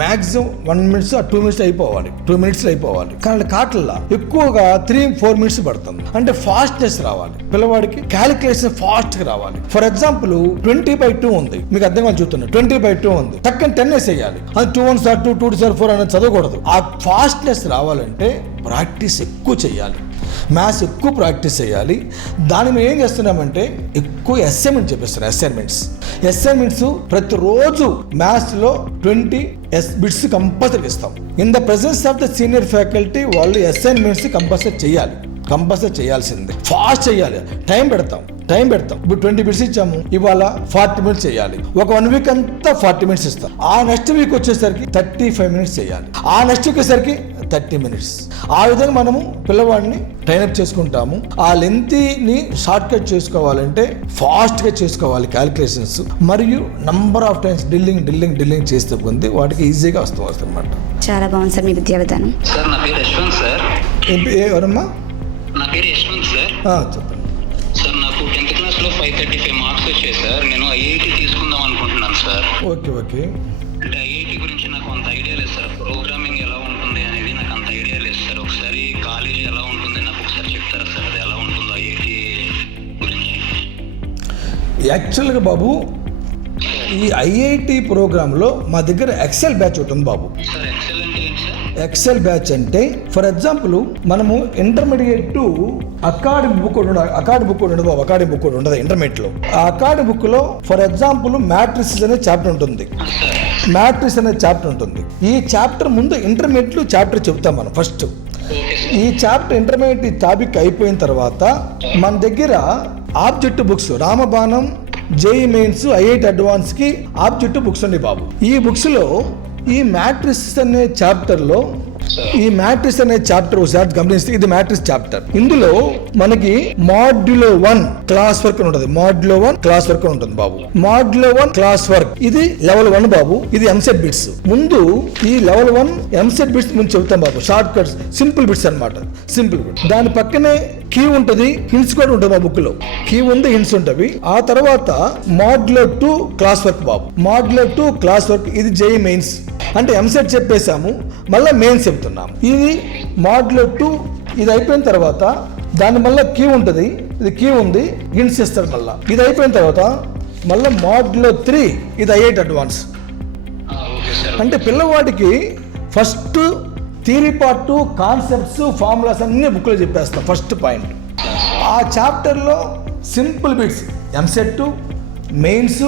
మ్యాక్సిమం 1 minutes or 2 minutes అయిపోవాలి, 2 minutes అయిపోవాలి. కానీ కాట్ల ఎక్కువగా 3-4 minutes పడుతుంది. అంటే ఫాస్ట్నెస్ రావాలి పిల్లవాడికి, క్యాలిక్యులేషన్ ఫాస్ట్గా రావాలి. ఫర్ ఎగ్జాంపుల్ 20/2 ఉంది, మీకు అర్థం కావాలి చూస్తున్నా, 20/2 ఉంది, టక్కని 10 వేసేయాలి. అది 2 1 2 2 2 4 అనేది చదవకూడదు. ఆ ఫాస్ట్నెస్ రావాలంటే ప్రాక్టీస్ ఎక్కువ చేయాలి, మ్యాథ్స్ ఎక్కువ ప్రాక్టీస్ చేయాలి. దాన్ని మేము ఏం చేస్తున్నామంటే ఎక్కువ అసైన్మెంట్ చెప్పిస్తున్నాం. అసైన్మెంట్స్ ప్రతిరోజు మ్యాథ్స్లో 20 బిట్స్ కంపల్సరీ ఇస్తాం. In the presence of the senior faculty వాళ్ళు అసైన్మెంట్స్ కంపల్సరీ చేయాల్సిందే. ఫాస్ట్ చేయాలి, టైం పెడతాం. ఇప్పుడు 20 బిట్స్ ఇచ్చాము, ఇవాళ 40 minutes చేయాలి. ఒక 1 week అంతా 40 minutes ఇస్తాం. ఆ నెక్స్ట్ వీక్ వచ్చేసరికి 35 minutes చేయాలి. ఆ నెక్స్ట్ వీక్ వచ్చేసరికి 30 minutes. ఆ విధంగా మనము పిల్లవాడిని ట్రైనప్ చేసుకుంటాము. ఆ లెంతీని షార్ట్ కట్ చేసుకోవాలంటే ఫాస్ట్గా చేసుకోవాలి క్యాలిక్యులేషన్స్, మరియు నంబర్ ఆఫ్ టైమ్స్ డ్రిల్లింగ్ చేస్తే కొంది వాటికి ఈజీగా వస్తుంది అన్నమాట. చాలా బాగుంది సార్ మీ విద్యా విధానం. సార్ నా పేరు యశ్వంత్ సార్. ఎవరమ్మా? నా పేరు యశ్వంత్ సార్. చెప్పండి సార్. నాకు 10th క్లాస్లో 535 మార్క్స్ వచ్చాయి సార్. నేను ఐఐటి తీసుకుందాం అనుకుంటున్నాను సార్. ఓకే. అంటే ఐఐటి గురించి నాకు అంత ఐడియా లేదు సార్. ప్రోగ్రామింగ్ ఎలా ఉంటుంది అనేది నాకు అంత ఐడియా లేదు సార్. ఒకసారి కాలేజ్ ఎలా ఉంటుంది నాకు ఒకసారి చెప్తారా సార్, అది ఎలా ఉంటుందో ఐఐటి గురించి? యాక్చువల్గా బాబు ఈ ఐఐటి ప్రోగ్రాంలో మా దగ్గర ఎక్సెల్ బ్యాచ్ ఒకటి ఉంది బాబు. సార్ ఎక్సెల్ అంటే ఏంటి సార్? ఎక్సెల్ బ్యాచ్ అంటే ఫర్ ఎగ్జాంపుల్ మనము ఇంటర్మీడియట్ టు అకాడమిక్ బుక్ ఉండదు బాబు. అకాడమిక్ బుక్ ఉండదు ఇంటర్మీడియట్లో. ఆ అకాడమిక్ బుక్లో ఫర్ ఎగ్జాంపుల్ మ్యాట్రిక్స్ అనే చాప్టర్ ఉంటుంది. మ్యాట్రిక్స్ అనే చాప్టర్ ఉంటుంది. ఈ చాప్టర్ ముందు ఇంటర్మీడియట్లో చాప్టర్ చెప్తాం మనం ఫస్ట్. ఈ చాప్టర్ ఇంటర్మీడియట్ టాపిక్ అయిపోయిన తర్వాత మన దగ్గర objective books Ramabanam, JE mains, IIT అడ్వాన్స్కి ఆబ్జెక్టివ్ బుక్స్ ఉన్నాయి బాబు. ఈ బుక్స్లో ఈ మ్యాట్రిక్స్ అనే చాప్టర్లో ఒకసారి గమనిస్తే ఇది మ్యాట్రిక్స్ చాప్టర్. ఇందులో మనకి మాడ్యులో 1 క్లాస్ వర్క్ ఉంటుంది. మాడ్యులో 1 క్లాస్ వర్క్ ఉంటుంది బాబు. మాడ్యులో 1 క్లాస్ వర్క్ ఇది లెవెల్ 1 బాబు. ఇది ఎంసెట్ బిట్స్. ముందు ఈ లెవెల్ 1 ఎంసెట్ బిట్స్ ముందు చెబుతాం బాబు. షార్ట్ కట్స్, సింపుల్ బిట్స్ అన్నమాట. Simple bits. దాని పక్కనే కీ ఉంటుంది, హింట్స్ కూడా ఉంటుంది మా బుక్ లో. కీ ఉంది, హింట్స్ ఉంటవి. ఆ తర్వాత మాడ్యులో 2 క్లాస్ వర్క్ బాబు. మాడ్యులో 2 క్లాస్ వర్క్ ఇది జేఈ మెయిన్స్. అంటే ఎంసెట్ చెప్పేశాము, మళ్ళీ మెయిన్స్ చెప్తున్నాము. ఇది మాడ్యులో 2 ఇది అయిపోయిన తర్వాత దాని మళ్ళీ కీ ఉంటుంది. ఇది కీ ఉంది, హింట్స్ ఇస్తారు మళ్ళీ. ఇది అయిపోయిన తర్వాత మళ్ళీ మాడ్యులో 3 ఇది ఐఐటి అడ్వాన్స్. అంటే పిల్లవాడికి first theory part, concepts, formulas అన్ని బుక్లో చెప్పేస్తాం ఫస్ట్ పాయింట్. ఆ చాప్టర్లో సింపుల్ బిట్స్ ఎంసెట్, మెయిన్స్,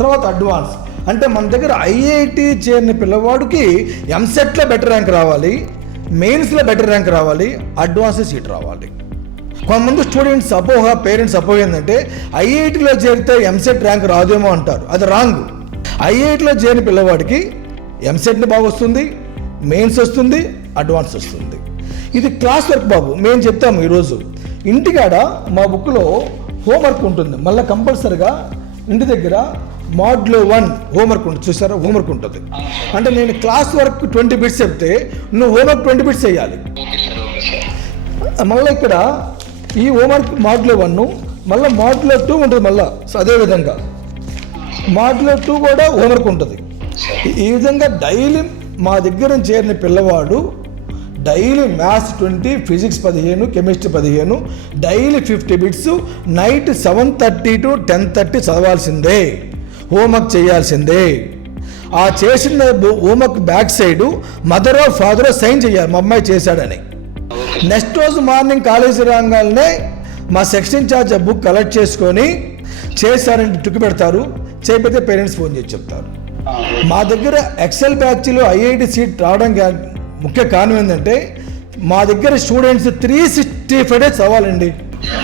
తర్వాత అడ్వాన్స్. అంటే మన దగ్గర ఐఐటి చేరిన పిల్లవాడికి ఎంసెట్లో బెటర్ ర్యాంక్ రావాలి, మెయిన్స్లో బెటర్ ర్యాంక్ రావాలి, అడ్వాన్స్ సీట్ రావాలి. కొంతమంది స్టూడెంట్స్ పేరెంట్స్ అపోహ ఏంటంటే ఐఐటిలో చేరితే ఎంసెట్ ర్యాంక్ రాదేమో అంటారు. అది రాంగ్. ఐఐటిలో చేరిన పిల్లవాడికి ఎంసెట్ని బాగా వస్తుంది, మెయిన్స్ వస్తుంది, అడ్వాన్స్ వస్తుంది. ఇది క్లాస్ వర్క్ బాబు. మేము చెప్తాము ఈరోజు ఇంటికాడ మా బుక్లో హోంవర్క్ ఉంటుంది. మళ్ళీ కంపల్సరిగా ఇంటి దగ్గర మాడ్యులో 1 హోంవర్క్ ఉంటుంది. చూసారా, హోంవర్క్ ఉంటుంది. అంటే నేను క్లాస్ వర్క్ 20 బిట్స్ చెప్తే నువ్వు హోంవర్క్ 20 బిట్స్ చేయాలి. మళ్ళీ ఇక్కడ ఈ హోంవర్క్ మాడ్యులో 1, మళ్ళీ మాడ్యులో 2 ఉంటుంది. మళ్ళీ అదేవిధంగా మాడ్యులో 2 కూడా హోంవర్క్ ఉంటుంది. ఈ విధంగా డైలీ మా దగ్గర చేరిన పిల్లవాడు daily maths 20, physics 15, chemistry 15, daily 50 bits, night 7:30 to 10:30 చదవాల్సిందే, హోంవర్క్ చేయాల్సిందే. ఆ చేసిన హోంవర్క్ బ్యాక్ సైడ్ మదరో ఫాదరో సైన్ చేయాలి, మా అమ్మాయి చేశాడని. నెక్స్ట్ రోజు మార్నింగ్ కాలేజీ రాగానే మా సెక్షన్ ఇన్ఛార్జ్ బుక్ కలెక్ట్ చేసుకొని చేశారని టుక్కి పెడతారు. చేయకపోతే పేరెంట్స్ ఫోన్ చేసి చెప్తారు. మా దగ్గర ఎక్సెల్ బ్యాచ్లో ఐఐటి సీట్ రావడం ముఖ్య కారణం ఏంటంటే మా దగ్గర స్టూడెంట్స్ 365 days చదవాలండి.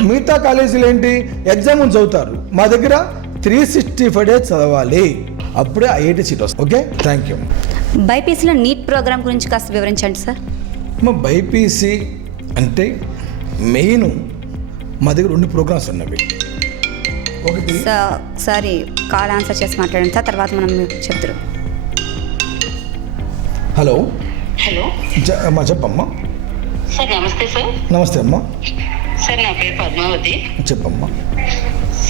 మిగతా కాలేజీలు ఏంటి ఎగ్జామ్ చదువుతారు. మా దగ్గర 365 days చదవాలి, అప్పుడే ఐఐటి సీట్ వస్తుంది. Okay, thank you. బైపీసీలో నీట్ ప్రోగ్రామ్ గురించి కాస్త వివరించండి సార్. మా బైపీసీ అంటే మెయిన్ మా దగ్గర 2 ప్రోగ్రామ్స్ ఉన్నవి. ఒకటి ఒకసారి కాల్ ఆన్సర్ చేసి మాట్లాడండి సార్, తర్వాత మనం చెప్తారు. హలో హలో అమ్మా, చెప్పమ్మా. సార్ నమస్తే సార్. నమస్తే అమ్మా. సార్ నా పేరు పద్మావతి. చెప్పమ్మా.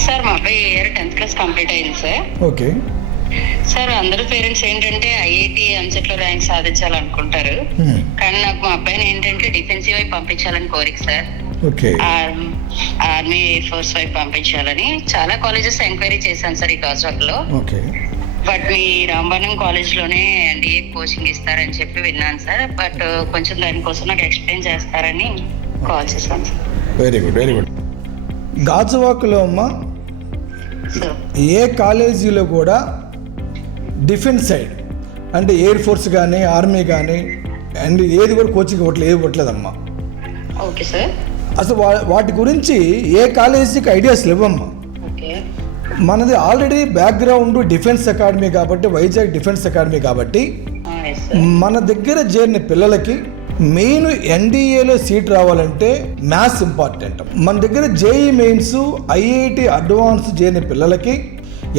సార్ మా అబ్బాయి ఇయర్ 10th క్లాస్ కంప్లీట్ అయింది సార్. ఓకే సార్ అందరూ పేరెంట్స్ ఏంటంటే ఐఐటి ఎంసెట్ లో ర్యాంక్ సాధించాలనుకుంటారు, కానీ నాకు మా అబ్బాయిని ఏంటంటే డిఫెన్సివ్ వైపు పంపించాలని కోరిక sir. Okay, army air force వైపు పంపించాలని చాలా కాలేజెస్ ఎంక్వైరీ చేశాను సార్ ఈ గాజువాక్ లో. ఓకే, బట్ మీ రాంబాణం కాలేజ్ లోనే ఎన్డీఏ కోచింగ్ ఇస్తారని చెప్పి విన్నాను సార్. బట్ కొంచెం దానికోసం నాకు ఎక్స్ప్లెయిన్ చేస్తారని కాల్ చేశాను sir. Very good, very good. గాజువాక్లో అమ్మ ఏ కాలేజీలో కూడా డిఫెన్స్ సైడ్ అంటే ఎయిర్ ఫోర్స్ కానీ ఆర్మీ కానీ అండ్ ఏది కూడా కోచింగ్ ఇవ్వట్లేదమ్మా. Okay sir. అసలు వాటి గురించి ఏ కాలేజీకి ఐడియాస్ లేవమ్మా. ఓకే, మనది ఆల్రెడీ బ్యాక్గ్రౌండ్ డిఫెన్స్ అకాడమీ కాబట్టి, వైజాగ్ డిఫెన్స్ అకాడమీ కాబట్టి మన దగ్గర చేరిన పిల్లలకి మెయిన్ ఎన్డీఏలో సీట్ రావాలంటే మ్యాథ్స్ ఇంపార్టెంట్. మన దగ్గర జేఈ మెయిన్స్, ఐఐటి అడ్వాన్స్ చేరిన పిల్లలకి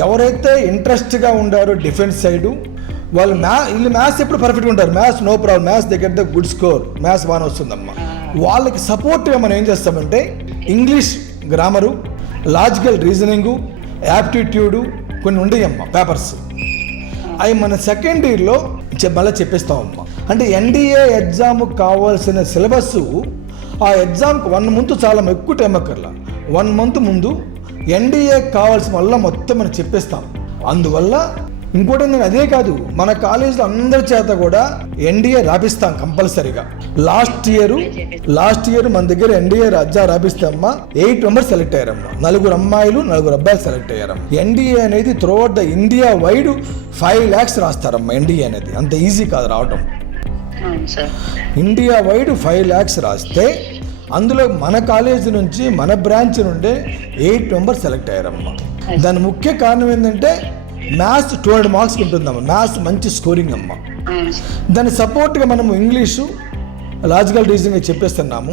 ఎవరైతే ఇంట్రెస్ట్గా ఉండారో డిఫెన్స్ సైడు వాళ్ళు వీళ్ళు మ్యాథ్స్ ఎప్పుడు పర్ఫెక్ట్గా ఉంటారు. మ్యాథ్స్ నో ప్రాబ్లం, మ్యాథ్స్ దగ్గర గుడ్ స్కోర్, మ్యాథ్స్ బాగా వస్తుందమ్మా. వాళ్ళకి సపోర్ట్గా మనం ఏం చేస్తామంటే English grammar, logical reasoning, aptitude కొన్ని ఉండేయమ్మా పేపర్స్. అవి మన సెకండ్ ఇయర్లో మళ్ళీ చెప్పిస్తామమ్మా. అంటే ఎన్డీఏ ఎగ్జామ్కి కావాల్సిన సిలబస్ ఆ ఎగ్జామ్కి 1 month చాలా ఎక్కువ టైం అక్కర్లా. 1 month ముందు ఎన్డీఏ కావాల్సిన వల్ల మొత్తం మనం చెప్పేస్తాం. అందువల్ల ఇంకోటి ఏంటంటే అదే కాదు, మన కాలేజీలో అందరి చేత కూడా ఎన్డీఏ రాపిస్తాం కంపల్సరీగా. లాస్ట్ ఇయర్ మన దగ్గర ఎన్డీఏ రాపిస్తామమ్మా. 8 మెంబర్స్ సెలెక్ట్ అయ్యారమ్మా. 4 అమ్మాయిలు 4 అబ్బాయిలు సెలెక్ట్ అయ్యారమ్మా. ఎన్డీఏ అనేది throughout the India wide 5 lakhs రాస్తారమ్మా. ఎన్డీఏ అనేది అంత ఈజీ కాదు రావటం. ఇండియా వైడ్ 5 lakhs రాస్తే అందులో మన కాలేజీ నుంచి మన బ్రాంచ్ నుండి 8 మెంబర్స్ సెలెక్ట్ అయ్యారమ్మా. దాని ముఖ్య కారణం ఏంటంటే మ్యాథ్స్ 200 మార్క్స్ ఉంటుందమ్మా. మ్యాథ్స్ మంచి స్కోరింగ్ అమ్మా. దాని సపోర్ట్గా మనము ఇంగ్లీషు లాజికల్ రీజనింగ్ చెప్పేస్తున్నాము.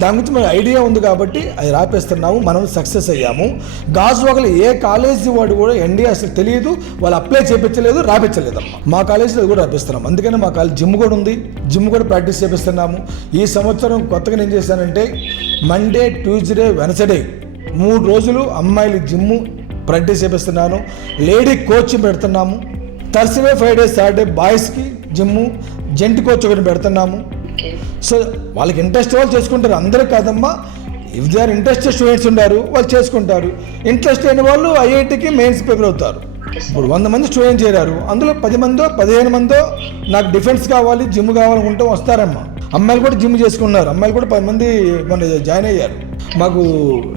దాని గురించి మనకు ఐడియా ఉంది కాబట్టి అది రాపేస్తున్నాము. మనం సక్సెస్ అయ్యాము. గాజువాకలో ఏ కాలేజీ వాడు కూడా ఎన్డీఏ అసలు తెలియదు, వాళ్ళు అప్లై చేయించలేదు, రాపించలేదమ్మా. మా కాలేజీలో కూడా రాపిస్తున్నాం. అందుకని మా కాలేజ్ జిమ్ కూడా ఉంది, జిమ్ కూడా ప్రాక్టీస్ చేపిస్తున్నాము. ఈ సంవత్సరం కొత్తగా ఏం చేశానంటే మండే, ట్యూస్డే, వెనస్డే 3 రోజులు అమ్మాయిలు జిమ్ ప్రాక్టీస్ చేపిస్తున్నాను. లేడీ కోచ్ పెడుతున్నాము. థర్స్డే, ఫ్రైడే, సాటర్డే బాయ్స్కి జిమ్ము, జెంట్ కోచ్ ఒకటి పెడుతున్నాము. సో వాళ్ళకి ఇంట్రెస్ట్ వాళ్ళు చేసుకుంటారు. అందరూ కాదమ్మా, if they are interested students ఉన్నారు వాళ్ళు చేసుకుంటారు. ఇంట్రెస్ట్ అయిన వాళ్ళు ఐఐటికి మెయిన్స్ ప్రిపేర్ అవుతారు. ఇప్పుడు 100 మంది స్టూడెంట్స్ చేరారు, అందులో 10 మందో 15 మందో నాకు డిఫెన్స్ కావాలి, జిమ్ కావాలనుకుంటే వస్తారమ్మా. అమ్మాయిలు కూడా జిమ్ చేసుకున్నారు. అమ్మాయిలు కూడా 10 మంది మన జాయిన్ అయ్యారు మాకు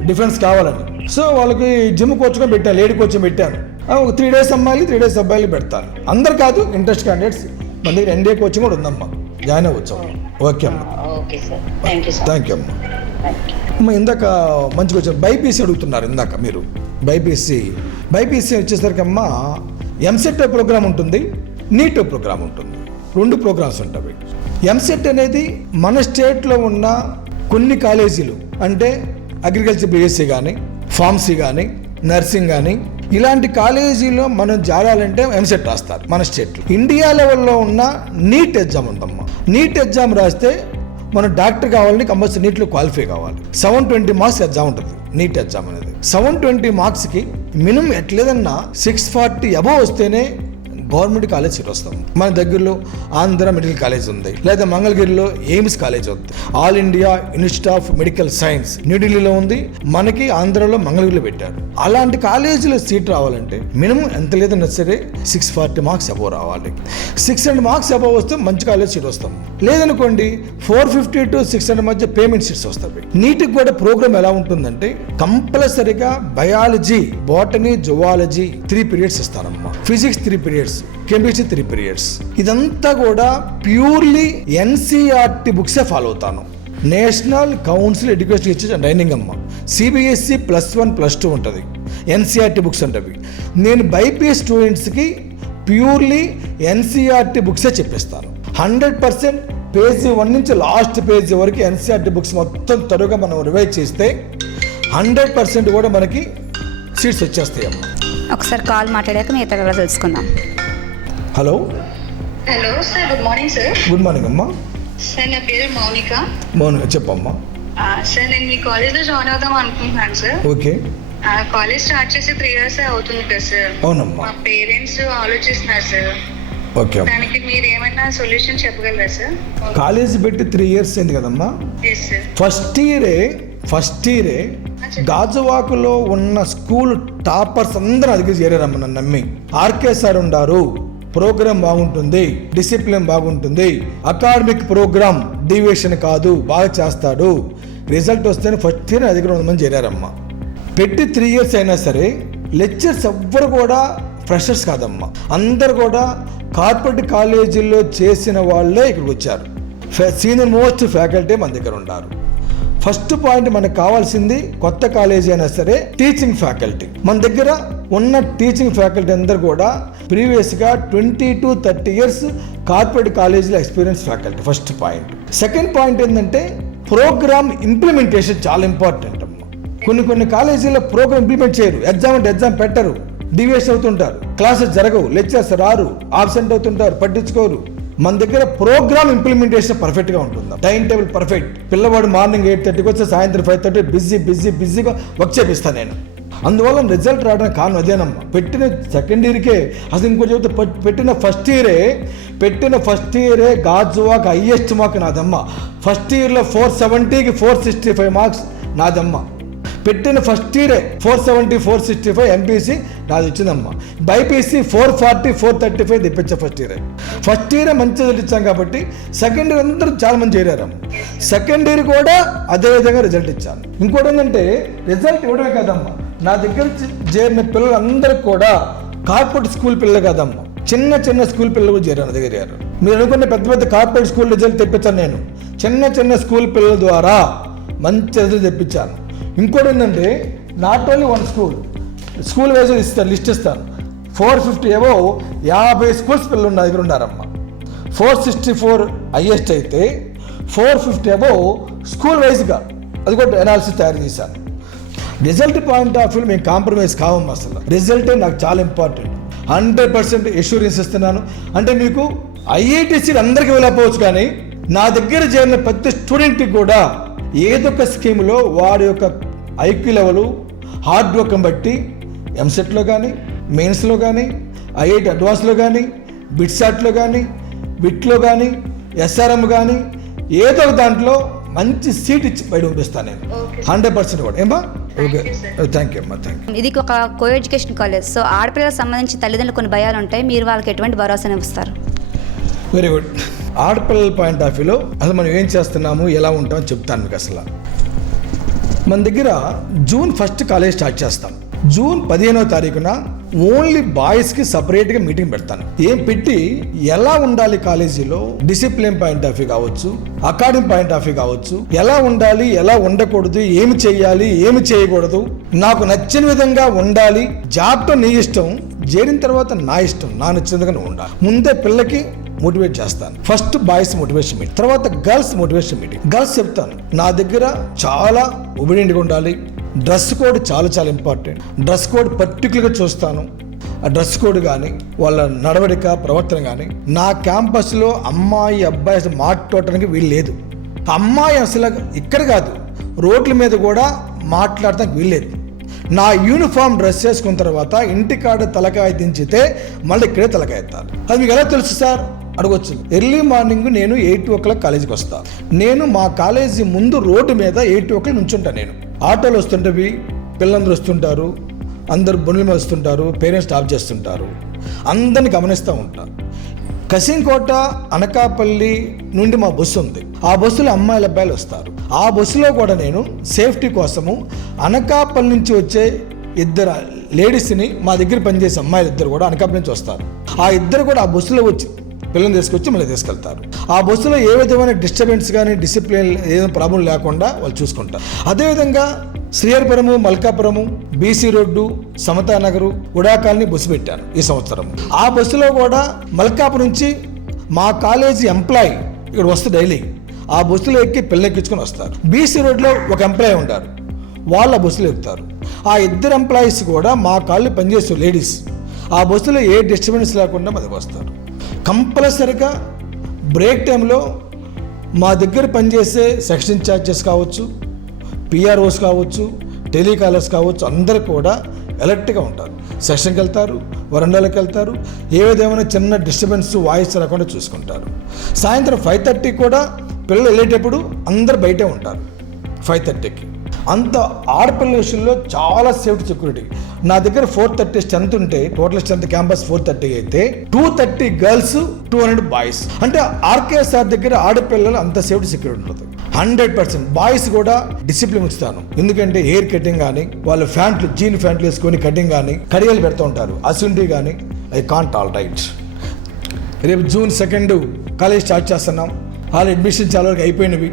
డిఫెన్స్ కావాలని. సో వాళ్ళకి జిమ్ కోచ్గా పెట్టాను, లేడీ కోచ్ పెట్టాను. ఒక 3 days అమ్మాయిలు 3 days అబ్బాయిలు పెడతాను. అందరు కాదు, ఇంట్రెస్ట్ క్యాండిడేట్స్ మన దగ్గర ఎన్డీఏ కోచింగ్ కూడా ఉందమ్మా. జాయిన్ అవ్వచ్చు. ఓకే అమ్మా, థ్యాంక్ యూ అమ్మా. అమ్మ ఇందాక మంచిగా వచ్చారు. బైపీసీ అడుగుతున్నారు ఇందాక మీరు. బైపీసీ వచ్చేసరికి అమ్మ ఎంసెట్ ప్రోగ్రామ్ ఉంటుంది, నీట్ ప్రోగ్రామ్ ఉంటుంది. 2 ప్రోగ్రామ్స్ ఉంటాయి. ఎంసెట్ అనేది మన స్టేట్లో ఉన్న కొన్ని కాలేజీలు అంటే అగ్రికల్చర్ బీఎస్సీ కానీ, ఫార్మసీ కానీ, నర్సింగ్ కానీ ఇలాంటి కాలేజీలో మనం జారాలంటే ఎంసెట్ రాస్తారు మన స్టేట్లో. ఇండియా లెవెల్లో ఉన్న నీట్ ఎగ్జామ్ ఉందమ్మా. నీట్ ఎగ్జామ్ రాస్తే మనం డాక్టర్ కావాలని కంపల్సరీ నీట్లో క్వాలిఫై కావాలి. 720 మార్క్స్ ఎగ్జామ్ ఉంటుంది నీట్ ఎగ్జామ్ అనేది. 720 మార్క్స్కి మినిమం ఎట్లేదన్నా 640 అబోవ్ వస్తేనే గవర్నమెంట్ కాలేజ్ సీట్ వస్తాం. మన దగ్గరలో ఆంధ్ర మెడికల్ కాలేజ్ ఉంది, లేదా మంగళగిరిలో ఎయిమ్స్ కాలేజ్ ఉంది. All India institute of medical science న్యూఢిల్లీలో ఉంది, మనకి ఆంధ్రలో మంగళగిరిలో పెట్టారు. అలాంటి కాలేజీలో సీట్ రావాలంటే మినిమం ఎంత లేదన్నా సరే 640 మార్క్స్ అబోవ్ రావాలి. 600 మార్క్స్ అబోవ్ వస్తే మంచి కాలేజ్ సీట్ వస్తాం. లేదనుకోండి 450 to 600 మధ్య పేమెంట్ సీట్స్ వస్తాయి. నీటికి కూడా ప్రోగ్రామ్ ఎలా ఉంటుందంటే కంపల్సరీగా బయాలజీ, బాటనీ, జువాలజీ 3 periods ఇస్తానమ్మా. Physics 3 periods, chemistry 3 periods. ఇదంతా కూడా ప్యూర్లీ ఎన్సీఆర్టీ బుక్సే ఫాలో అవుతాను. నేషనల్ కౌన్సిల్ ఎడ్యుకేషన్ ఇచ్చే ట్రైనింగ్ అమ్మ. సిబిఎస్ఈ +1 +2 ఉంటుంది, ఎన్సీఆర్టీ బుక్స్ ఉంటుంది. నేను బైపీఎస్ స్టూడెంట్స్కి ప్యూర్లీ ఎన్సీఆర్టీ బుక్సే చెప్పిస్తాను. 100% పేజీ 1 నుంచి లాస్ట్ పేజీ వరకు ఎన్సీఆర్టీ బుక్స్ మొత్తం త్వరగా మనం రివైజ్ చేస్తే 100% కూడా మనకి సీట్స్ వచ్చేస్తాయి అమ్మ. ఒకసారి కాల్ మాట్లాడాక మిగతా వివరాలు తెలుసుకుందాం. Hello sir, good morning sir. Good morning అమ్మా. సార్ నా పేరు మౌనిక. చెప్పమ్మా. సార్ నేను మీ కాలేజ్లో జాయిన్ అవుదాం అనుకుంటున్నాను సార్. ఓకే. కాలేజ్ స్టార్ట్ చేసి 3 years అవుతుంది కదా సార్. అవునమ్మా. మా పేరెంట్స్ ఆలోచిస్తున్నారు సార్. ఓకే. దానికి మీరు ఏమైనా సొల్యూషన్ చెప్పగలరా సార్? కాలేజీ పెట్టి 3 years అయింది కదమ్మా. Yes sir. ఫస్ట్ ఇయరే గాజువాకలో ఉన్న స్కూల్ టాపర్స్ అందరూ అదిగి చేరారమ్మ. నన్ను నమ్మి ఆర్కే సార్ ఉండారు, ప్రోగ్రామ్ బాగుంటుంది, డిసిప్లిన్ బాగుంటుంది, అకాడమిక్ ప్రోగ్రామ్ డీవియేషన్ కాదు, బాగా చేస్తాడు, రిజల్ట్ వస్తేనే ఫస్ట్ ఇయర్ నా దగ్గర 100 మంది చేరారమ్మా. పెట్టి 3 years అయినా సరే లెక్చర్స్ ఎవ్వరు కూడా ఫ్రెషర్స్ కాదమ్మా. అందరు కూడా కార్పొరేట్ కాలేజీల్లో చేసిన వాళ్ళే ఇక్కడికి వచ్చారు. సీనియర్ మోస్ట్ ఫ్యాకల్టీ మన దగ్గర ఉన్నారు. ఫస్ట్ పాయింట్ మనకు కావాల్సింది కొత్త కాలేజీ అయినా సరే టీచింగ్ ఫ్యాకల్టీ. మన దగ్గర ఉన్న టీచింగ్ ఫ్యాకల్టీ అందరు కూడా ప్రీవియస్గా 20 to 30 years కార్పొరేట్ కాలేజీలో experience faculty. First point. Second point ఏంటంటే ప్రోగ్రామ్ ఇంప్లిమెంటేషన్ చాలా ఇంపార్టెంట్ అమ్మా. కొన్ని కాలేజీలో ప్రోగ్రామ్ ఇంప్లిమెంట్ చేయరు, ఎగ్జామ్ అంటే ఎగ్జామ్ పెట్టరు, డివియేషన్ అవుతుంటారు, క్లాసెస్ జరగవు, లెక్చర్స్ రారు, ఆబ్సెంట్ అవుతుంటారు, పట్టించుకోరు. మన దగ్గర ప్రోగ్రామ్ ఇంప్లిమెంటేషన్ పర్ఫెక్ట్గా ఉంటుంది. Time table perfect. పిల్లవాడు మార్నింగ్ 8:30 వచ్చి సాయంత్రం 5:30 బిజీగా వర్క్ చేపిస్తాను నేను. అందువల్ల రిజల్ట్ రావడానికి కారణం అదేనమ్మా. పెట్టిన సెకండ్ ఇయర్కే అసలు ఇంకో చెబితే పెట్టిన ఫస్ట్ ఇయరే గాజువాక హైయెస్ట్ మార్క్ నాదమ్మ. ఫస్ట్ ఇయర్లో 470కి 465 మార్క్స్ నాదమ్మ. పెట్టిన ఫస్ట్ ఇయరే 470, 465 ఎంపీసీ నాది వచ్చిందమ్మా. బైపీసీ 440, 435 తెప్పించా ఫస్ట్ ఇయరే మంచిగా ఇచ్చాం కాబట్టి సెకండ్ ఇయర్ అందరూ చాలా మంది చేరారమ్మ. సెకండ్ ఇయర్ కూడా అదే విధంగా రిజల్ట్ ఇచ్చాను. ఇంకోటి ఏంటంటే రిజల్ట్ ఇవ్వడమే కాదమ్మా, నా దగ్గర చేరిన పిల్లలందరికీ కూడా కార్పొరేట్ స్కూల్ పిల్లలు కాదమ్మా, చిన్న స్కూల్ పిల్లలు కూడా చేరారు నా దగ్గర. మీరు అనుకున్న పెద్ద కార్పొరేట్ స్కూల్ రిజల్ట్ తెప్పించాను నేను. చిన్న స్కూల్ పిల్లల ద్వారా మంచి రిజల్ట్ తెప్పించాను. ఇంకోటి ఏంటంటే not only one school wise ఇస్తాను, లిస్ట్ ఇస్తాను. 450 ఏవో 50 స్కూల్స్ పిల్లలు నా దగ్గర ఉన్నారమ్మా. 464 హైయెస్ట్ అయితే 450 ఏవో స్కూల్ వైజ్గా అది కూడా అనాలిసిస్ తయారు చేశాను. రిజల్ట్ పాయింట్ ఆఫ్ వ్యూ మేము కాంప్రమైజ్ కావమ్మా. అసలు రిజల్టే నాకు చాలా ఇంపార్టెంట్. 100% ఎష్యూరెన్స్ ఇస్తున్నాను. అంటే మీకు ఐఐటి సీట్ అందరికీ వెళ్ళకపోవచ్చు, కానీ నా దగ్గర చేరిన ప్రతి స్టూడెంట్కి కూడా ఏదో ఒక స్కీమ్లో వారి యొక్క ఐక్యూ లెవెలు హార్డ్ వర్క్ని బట్టి ఎంసెట్లో కానీ, మెయిన్స్లో కానీ, ఐఐటి అడ్వాన్స్లో కానీ, బిట్సాట్లో కానీ, బిట్లో కానీ, ఎస్ఆర్ఎం కానీ ఏదో ఒక దాంట్లో మంచి సీట్ ఇచ్చి బయట పంపిస్తాను నేను 100% కూడా. ఏమా? ఓకే, థ్యాంక్ యూ అమ్మా, థ్యాంక్ యూ. ఇది ఒక కో ఎడ్యుకేషన్ కాలేజ్. సో ఆడపిల్లలకు సంబంధించి తల్లిదండ్రులు కొన్ని భయాలు ఉంటాయి, మీరు వాళ్ళకి ఎటువంటి భరోసాను ఇస్తారు? Very good. ఆడపిల్లల పాయింట్ ఆఫ్ వ్యూలో అసలు మనం ఏం చేస్తున్నాము, ఎలా ఉంటామో చెప్తాను మీకు. అసలు మన దగ్గర June 1 కాలేజ్ స్టార్ట్ చేస్తాం. June 15వ తారీఖున ఓన్లీ బాయ్స్కి సపరేట్గా మీటింగ్ పెడతాను. ఏం పెట్టి ఎలా ఉండాలి కాలేజీలో, డిసిప్లిన్ పాయింట్ ఆఫ్ వ్యూ కావచ్చు, అకాడమిక్ పాయింట్ ఆఫ్ వ్యూ కావచ్చు, ఎలా ఉండాలి, ఎలా ఉండకూడదు, ఏమి చేయాలి, ఏమి చేయకూడదు, నాకు నచ్చిన విధంగా ఉండాలి, జాబ్తో నీ ఇష్టం, చేరిన తర్వాత నా ఇష్టం, నా నచ్చిన విధంగా నువ్వు ఉండాలి. ముందే పిల్లకి మోటివేట్ చేస్తాను. ఫస్ట్ బాయ్స్ మోటివేషన్ మీటింగ్, తర్వాత గర్ల్స్ మోటివేషన్ మీటింగ్. గర్ల్స్ చెప్తాను నా దగ్గర చాలా ఒబీడియంట్గా ఉండాలి, డ్రెస్ కోడ్ చాలా ఇంపార్టెంట్, డ్రెస్ కోడ్ పర్టికులర్గా చూస్తాను. ఆ డ్రెస్ కోడ్ కానీ వాళ్ళ నడవడిక ప్రవర్తన కానీ, నా క్యాంపస్లో అమ్మాయి అబ్బాయి అసలు మాట్లాడటానికి వీలు లేదు. అమ్మాయి అసలు ఇక్కడ కాదు, రోడ్ల మీద కూడా మాట్లాడటానికి వీల్లేదు. నా యూనిఫామ్ డ్రెస్ చేసుకున్న తర్వాత ఇంటికాడ తలకాయ దించితే మళ్ళీ ఇక్కడే తలకాయ ఎత్తాలి. అది మీకు ఎలా తెలుసు సార్ అడగొచ్చు. ఎర్లీ మార్నింగ్ నేను 8 o'clock కాలేజీకి వస్తాను. నేను మా కాలేజీ ముందు రోడ్డు మీద 8 o'clock నుంచుంటాను. నేను ఆటోలు వస్తుంటవి, పిల్లలందరూ వస్తుంటారు, అందరు బండ్ల మీద వస్తుంటారు, పేరెంట్స్ స్టాప్ చేస్తుంటారు, అందరిని గమనిస్తూ ఉంటాను. కసింకోట అనకాపల్లి నుండి మా బస్సు ఉంది. ఆ బస్సులో అమ్మాయిల అబ్బాయిలు వస్తారు. ఆ బస్సులో కూడా నేను సేఫ్టీ కోసము అనకాపల్లి నుంచి వచ్చే 2 లేడీస్ని, మా దగ్గర పనిచేసే అమ్మాయిలు 2 కూడా అనకాపల్లి నుంచి వస్తారు. ఆ 2 కూడా ఆ బస్సులో వచ్చి పిల్లల్ని తీసుకొచ్చి మళ్ళీ తీసుకెళ్తారు. ఆ బస్సులో ఏ విధమైన డిస్టర్బెన్స్ కానీ డిసిప్లిన్ ఏదైనా ప్రాబ్లం లేకుండా వాళ్ళు చూసుకుంటారు. అదేవిధంగా శ్రీహరిపురము, మల్కాపురము, బీసీ రోడ్డు, సమతా నగరు, ఉడా కాలనీ బస్సు పెట్టాను ఈ సంవత్సరం. ఆ బస్సులో కూడా మల్కాపురం నుంచి మా కాలేజీ ఎంప్లాయీ ఇక్కడ వస్తే డైలీ ఆ బస్సులో ఎక్కి పిల్లెక్కించుకొని వస్తారు. బీసీ రోడ్లో ఒక ఎంప్లాయీ ఉంటారు, వాళ్ళ బస్సులో ఎక్కుతారు. ఆ 2 ఎంప్లాయీస్ కూడా మా కాలేజీ పనిచేసే లేడీస్. ఆ బస్సులో ఏ డిస్టర్బెన్స్ లేకుండా మనకు వస్తారు. కంపల్సరిగా బ్రేక్ టైంలో మా దగ్గర పనిచేసే సెక్షన్ ఇన్ఛార్జెస్ కావచ్చు, పిఆర్ఓస్ కావచ్చు, టెలికాలర్స్ కావచ్చు, అందరూ కూడా అలర్ట్గా ఉంటారు. సెషన్కి వెళ్తారు, వరండాలకు వెళ్తారు, ఏ విధమైన చిన్న డిస్టర్బెన్స్ వాయిస్ రాకుండా చూసుకుంటారు. సాయంత్రం 5:30 కూడా పిల్లలు వెళ్ళేటప్పుడు అందరు బయటే ఉంటారు 5:30కి. అంత ఆడపిల్లల విషయంలో చాలా సేఫ్టీ సెక్యూరిటీ. నా దగ్గర 430 స్ట్రెంత్ ఉంటే, టోటల్ స్ట్రెంత్ క్యాంపస్ 430 అయితే 230 గర్ల్స్, 200 బాయ్స్. అంటే ఆర్కేఎస్ఆర్ దగ్గర ఆడపిల్లలు అంత సేఫ్టీ సెక్యూరిటీ ఉంటుంది. 100% బాయ్స్ కూడా డిసిప్లిన్ ఇస్తాను. ఎందుకంటే హెయిర్ కటింగ్ కానీ, వాళ్ళు ఫ్యాంట్లు జీన్ ఫ్యాంట్లు వేసుకొని కటింగ్ కానీ, కడియాలు పెడుతూ ఉంటారు. అసుంటి కానీ ఐ కాంట్ ఆల్ రైట్. రేపు June 2 కాలేజ్ స్టార్ట్ చేస్తున్నాం. వాళ్ళు అడ్మిషన్ చాలా వరకు అయిపోయినవి,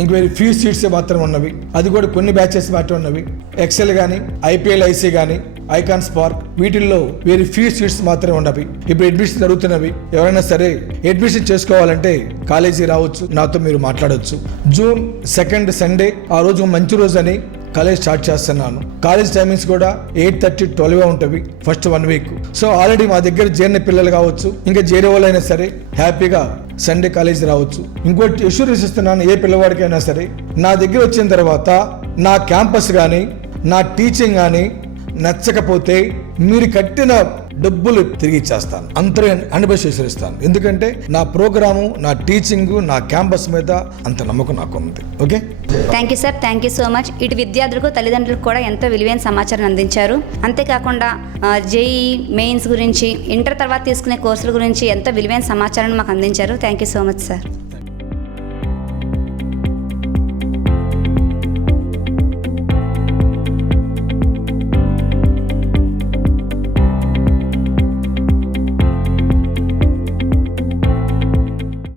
ఇంక వేరే ఫ్యూ సీట్స్ మాత్రమే ఉన్నవి. అది కూడా కొన్ని బ్యాచెస్ మాత్రమే ఉన్నవి. ఎక్సెల్ కానీ, ఐపీఎల్ ఐసీ కానీ, ఐకాన్ స్పార్క్, వీటిల్లో వేరే ఫ్యూ సీట్స్ మాత్రమే ఉన్నవి. ఇప్పుడు అడ్మిషన్ జరుగుతున్నవి. ఎవరైనా సరే అడ్మిషన్ చేసుకోవాలంటే కాలేజీ రావచ్చు, నాతో మీరు మాట్లాడవచ్చు. June 2 సండే, ఆ రోజు మంచి రోజు అని కాలేజ్ స్టార్ట్ చేస్తున్నాను. కాలేజ్ టైమింగ్స్ కూడా 8:30 to 12 ఉంటవి ఫస్ట్ 1 week. సో ఆల్రెడీ మా దగ్గర చేరిన పిల్లలు కావచ్చు, ఇంకా చేరే వాళ్ళైనా సరే హ్యాపీగా సండే కాలేజ్ రావచ్చు. ఇంకోటి ఎష్యూరెన్స్ ఇస్తున్నాను, ఏ పిల్లవాడికైనా సరే నా దగ్గర వచ్చిన తర్వాత నా క్యాంపస్ కానీ, నా టీచింగ్ కానీ, నచ్చకపోతే మీరు కట్టిన డబ్బులు తిరిగి ఇచ్చేస్తాను, అంతరే అనుభవిస్తాను. ఎందుకంటే నా ప్రోగ్రాము, నా టీచింగ్, నా క్యాంపస్ మీద అంత నమ్మకం నాకు ఉంది. Okay, thank you sir, thank you so much. ఇటు విద్యార్థులకు తల్లిదండ్రులకు కూడా ఎంతో విలువైన సమాచారం అందించారు. అంతేకాకుండా జేఈ మెయిన్స్ గురించి, ఇంటర్ తర్వాత తీసుకునే కోర్సుల గురించి ఎంతో విలువైన సమాచారాన్ని మాకు అందించారు. Thank you so much sir.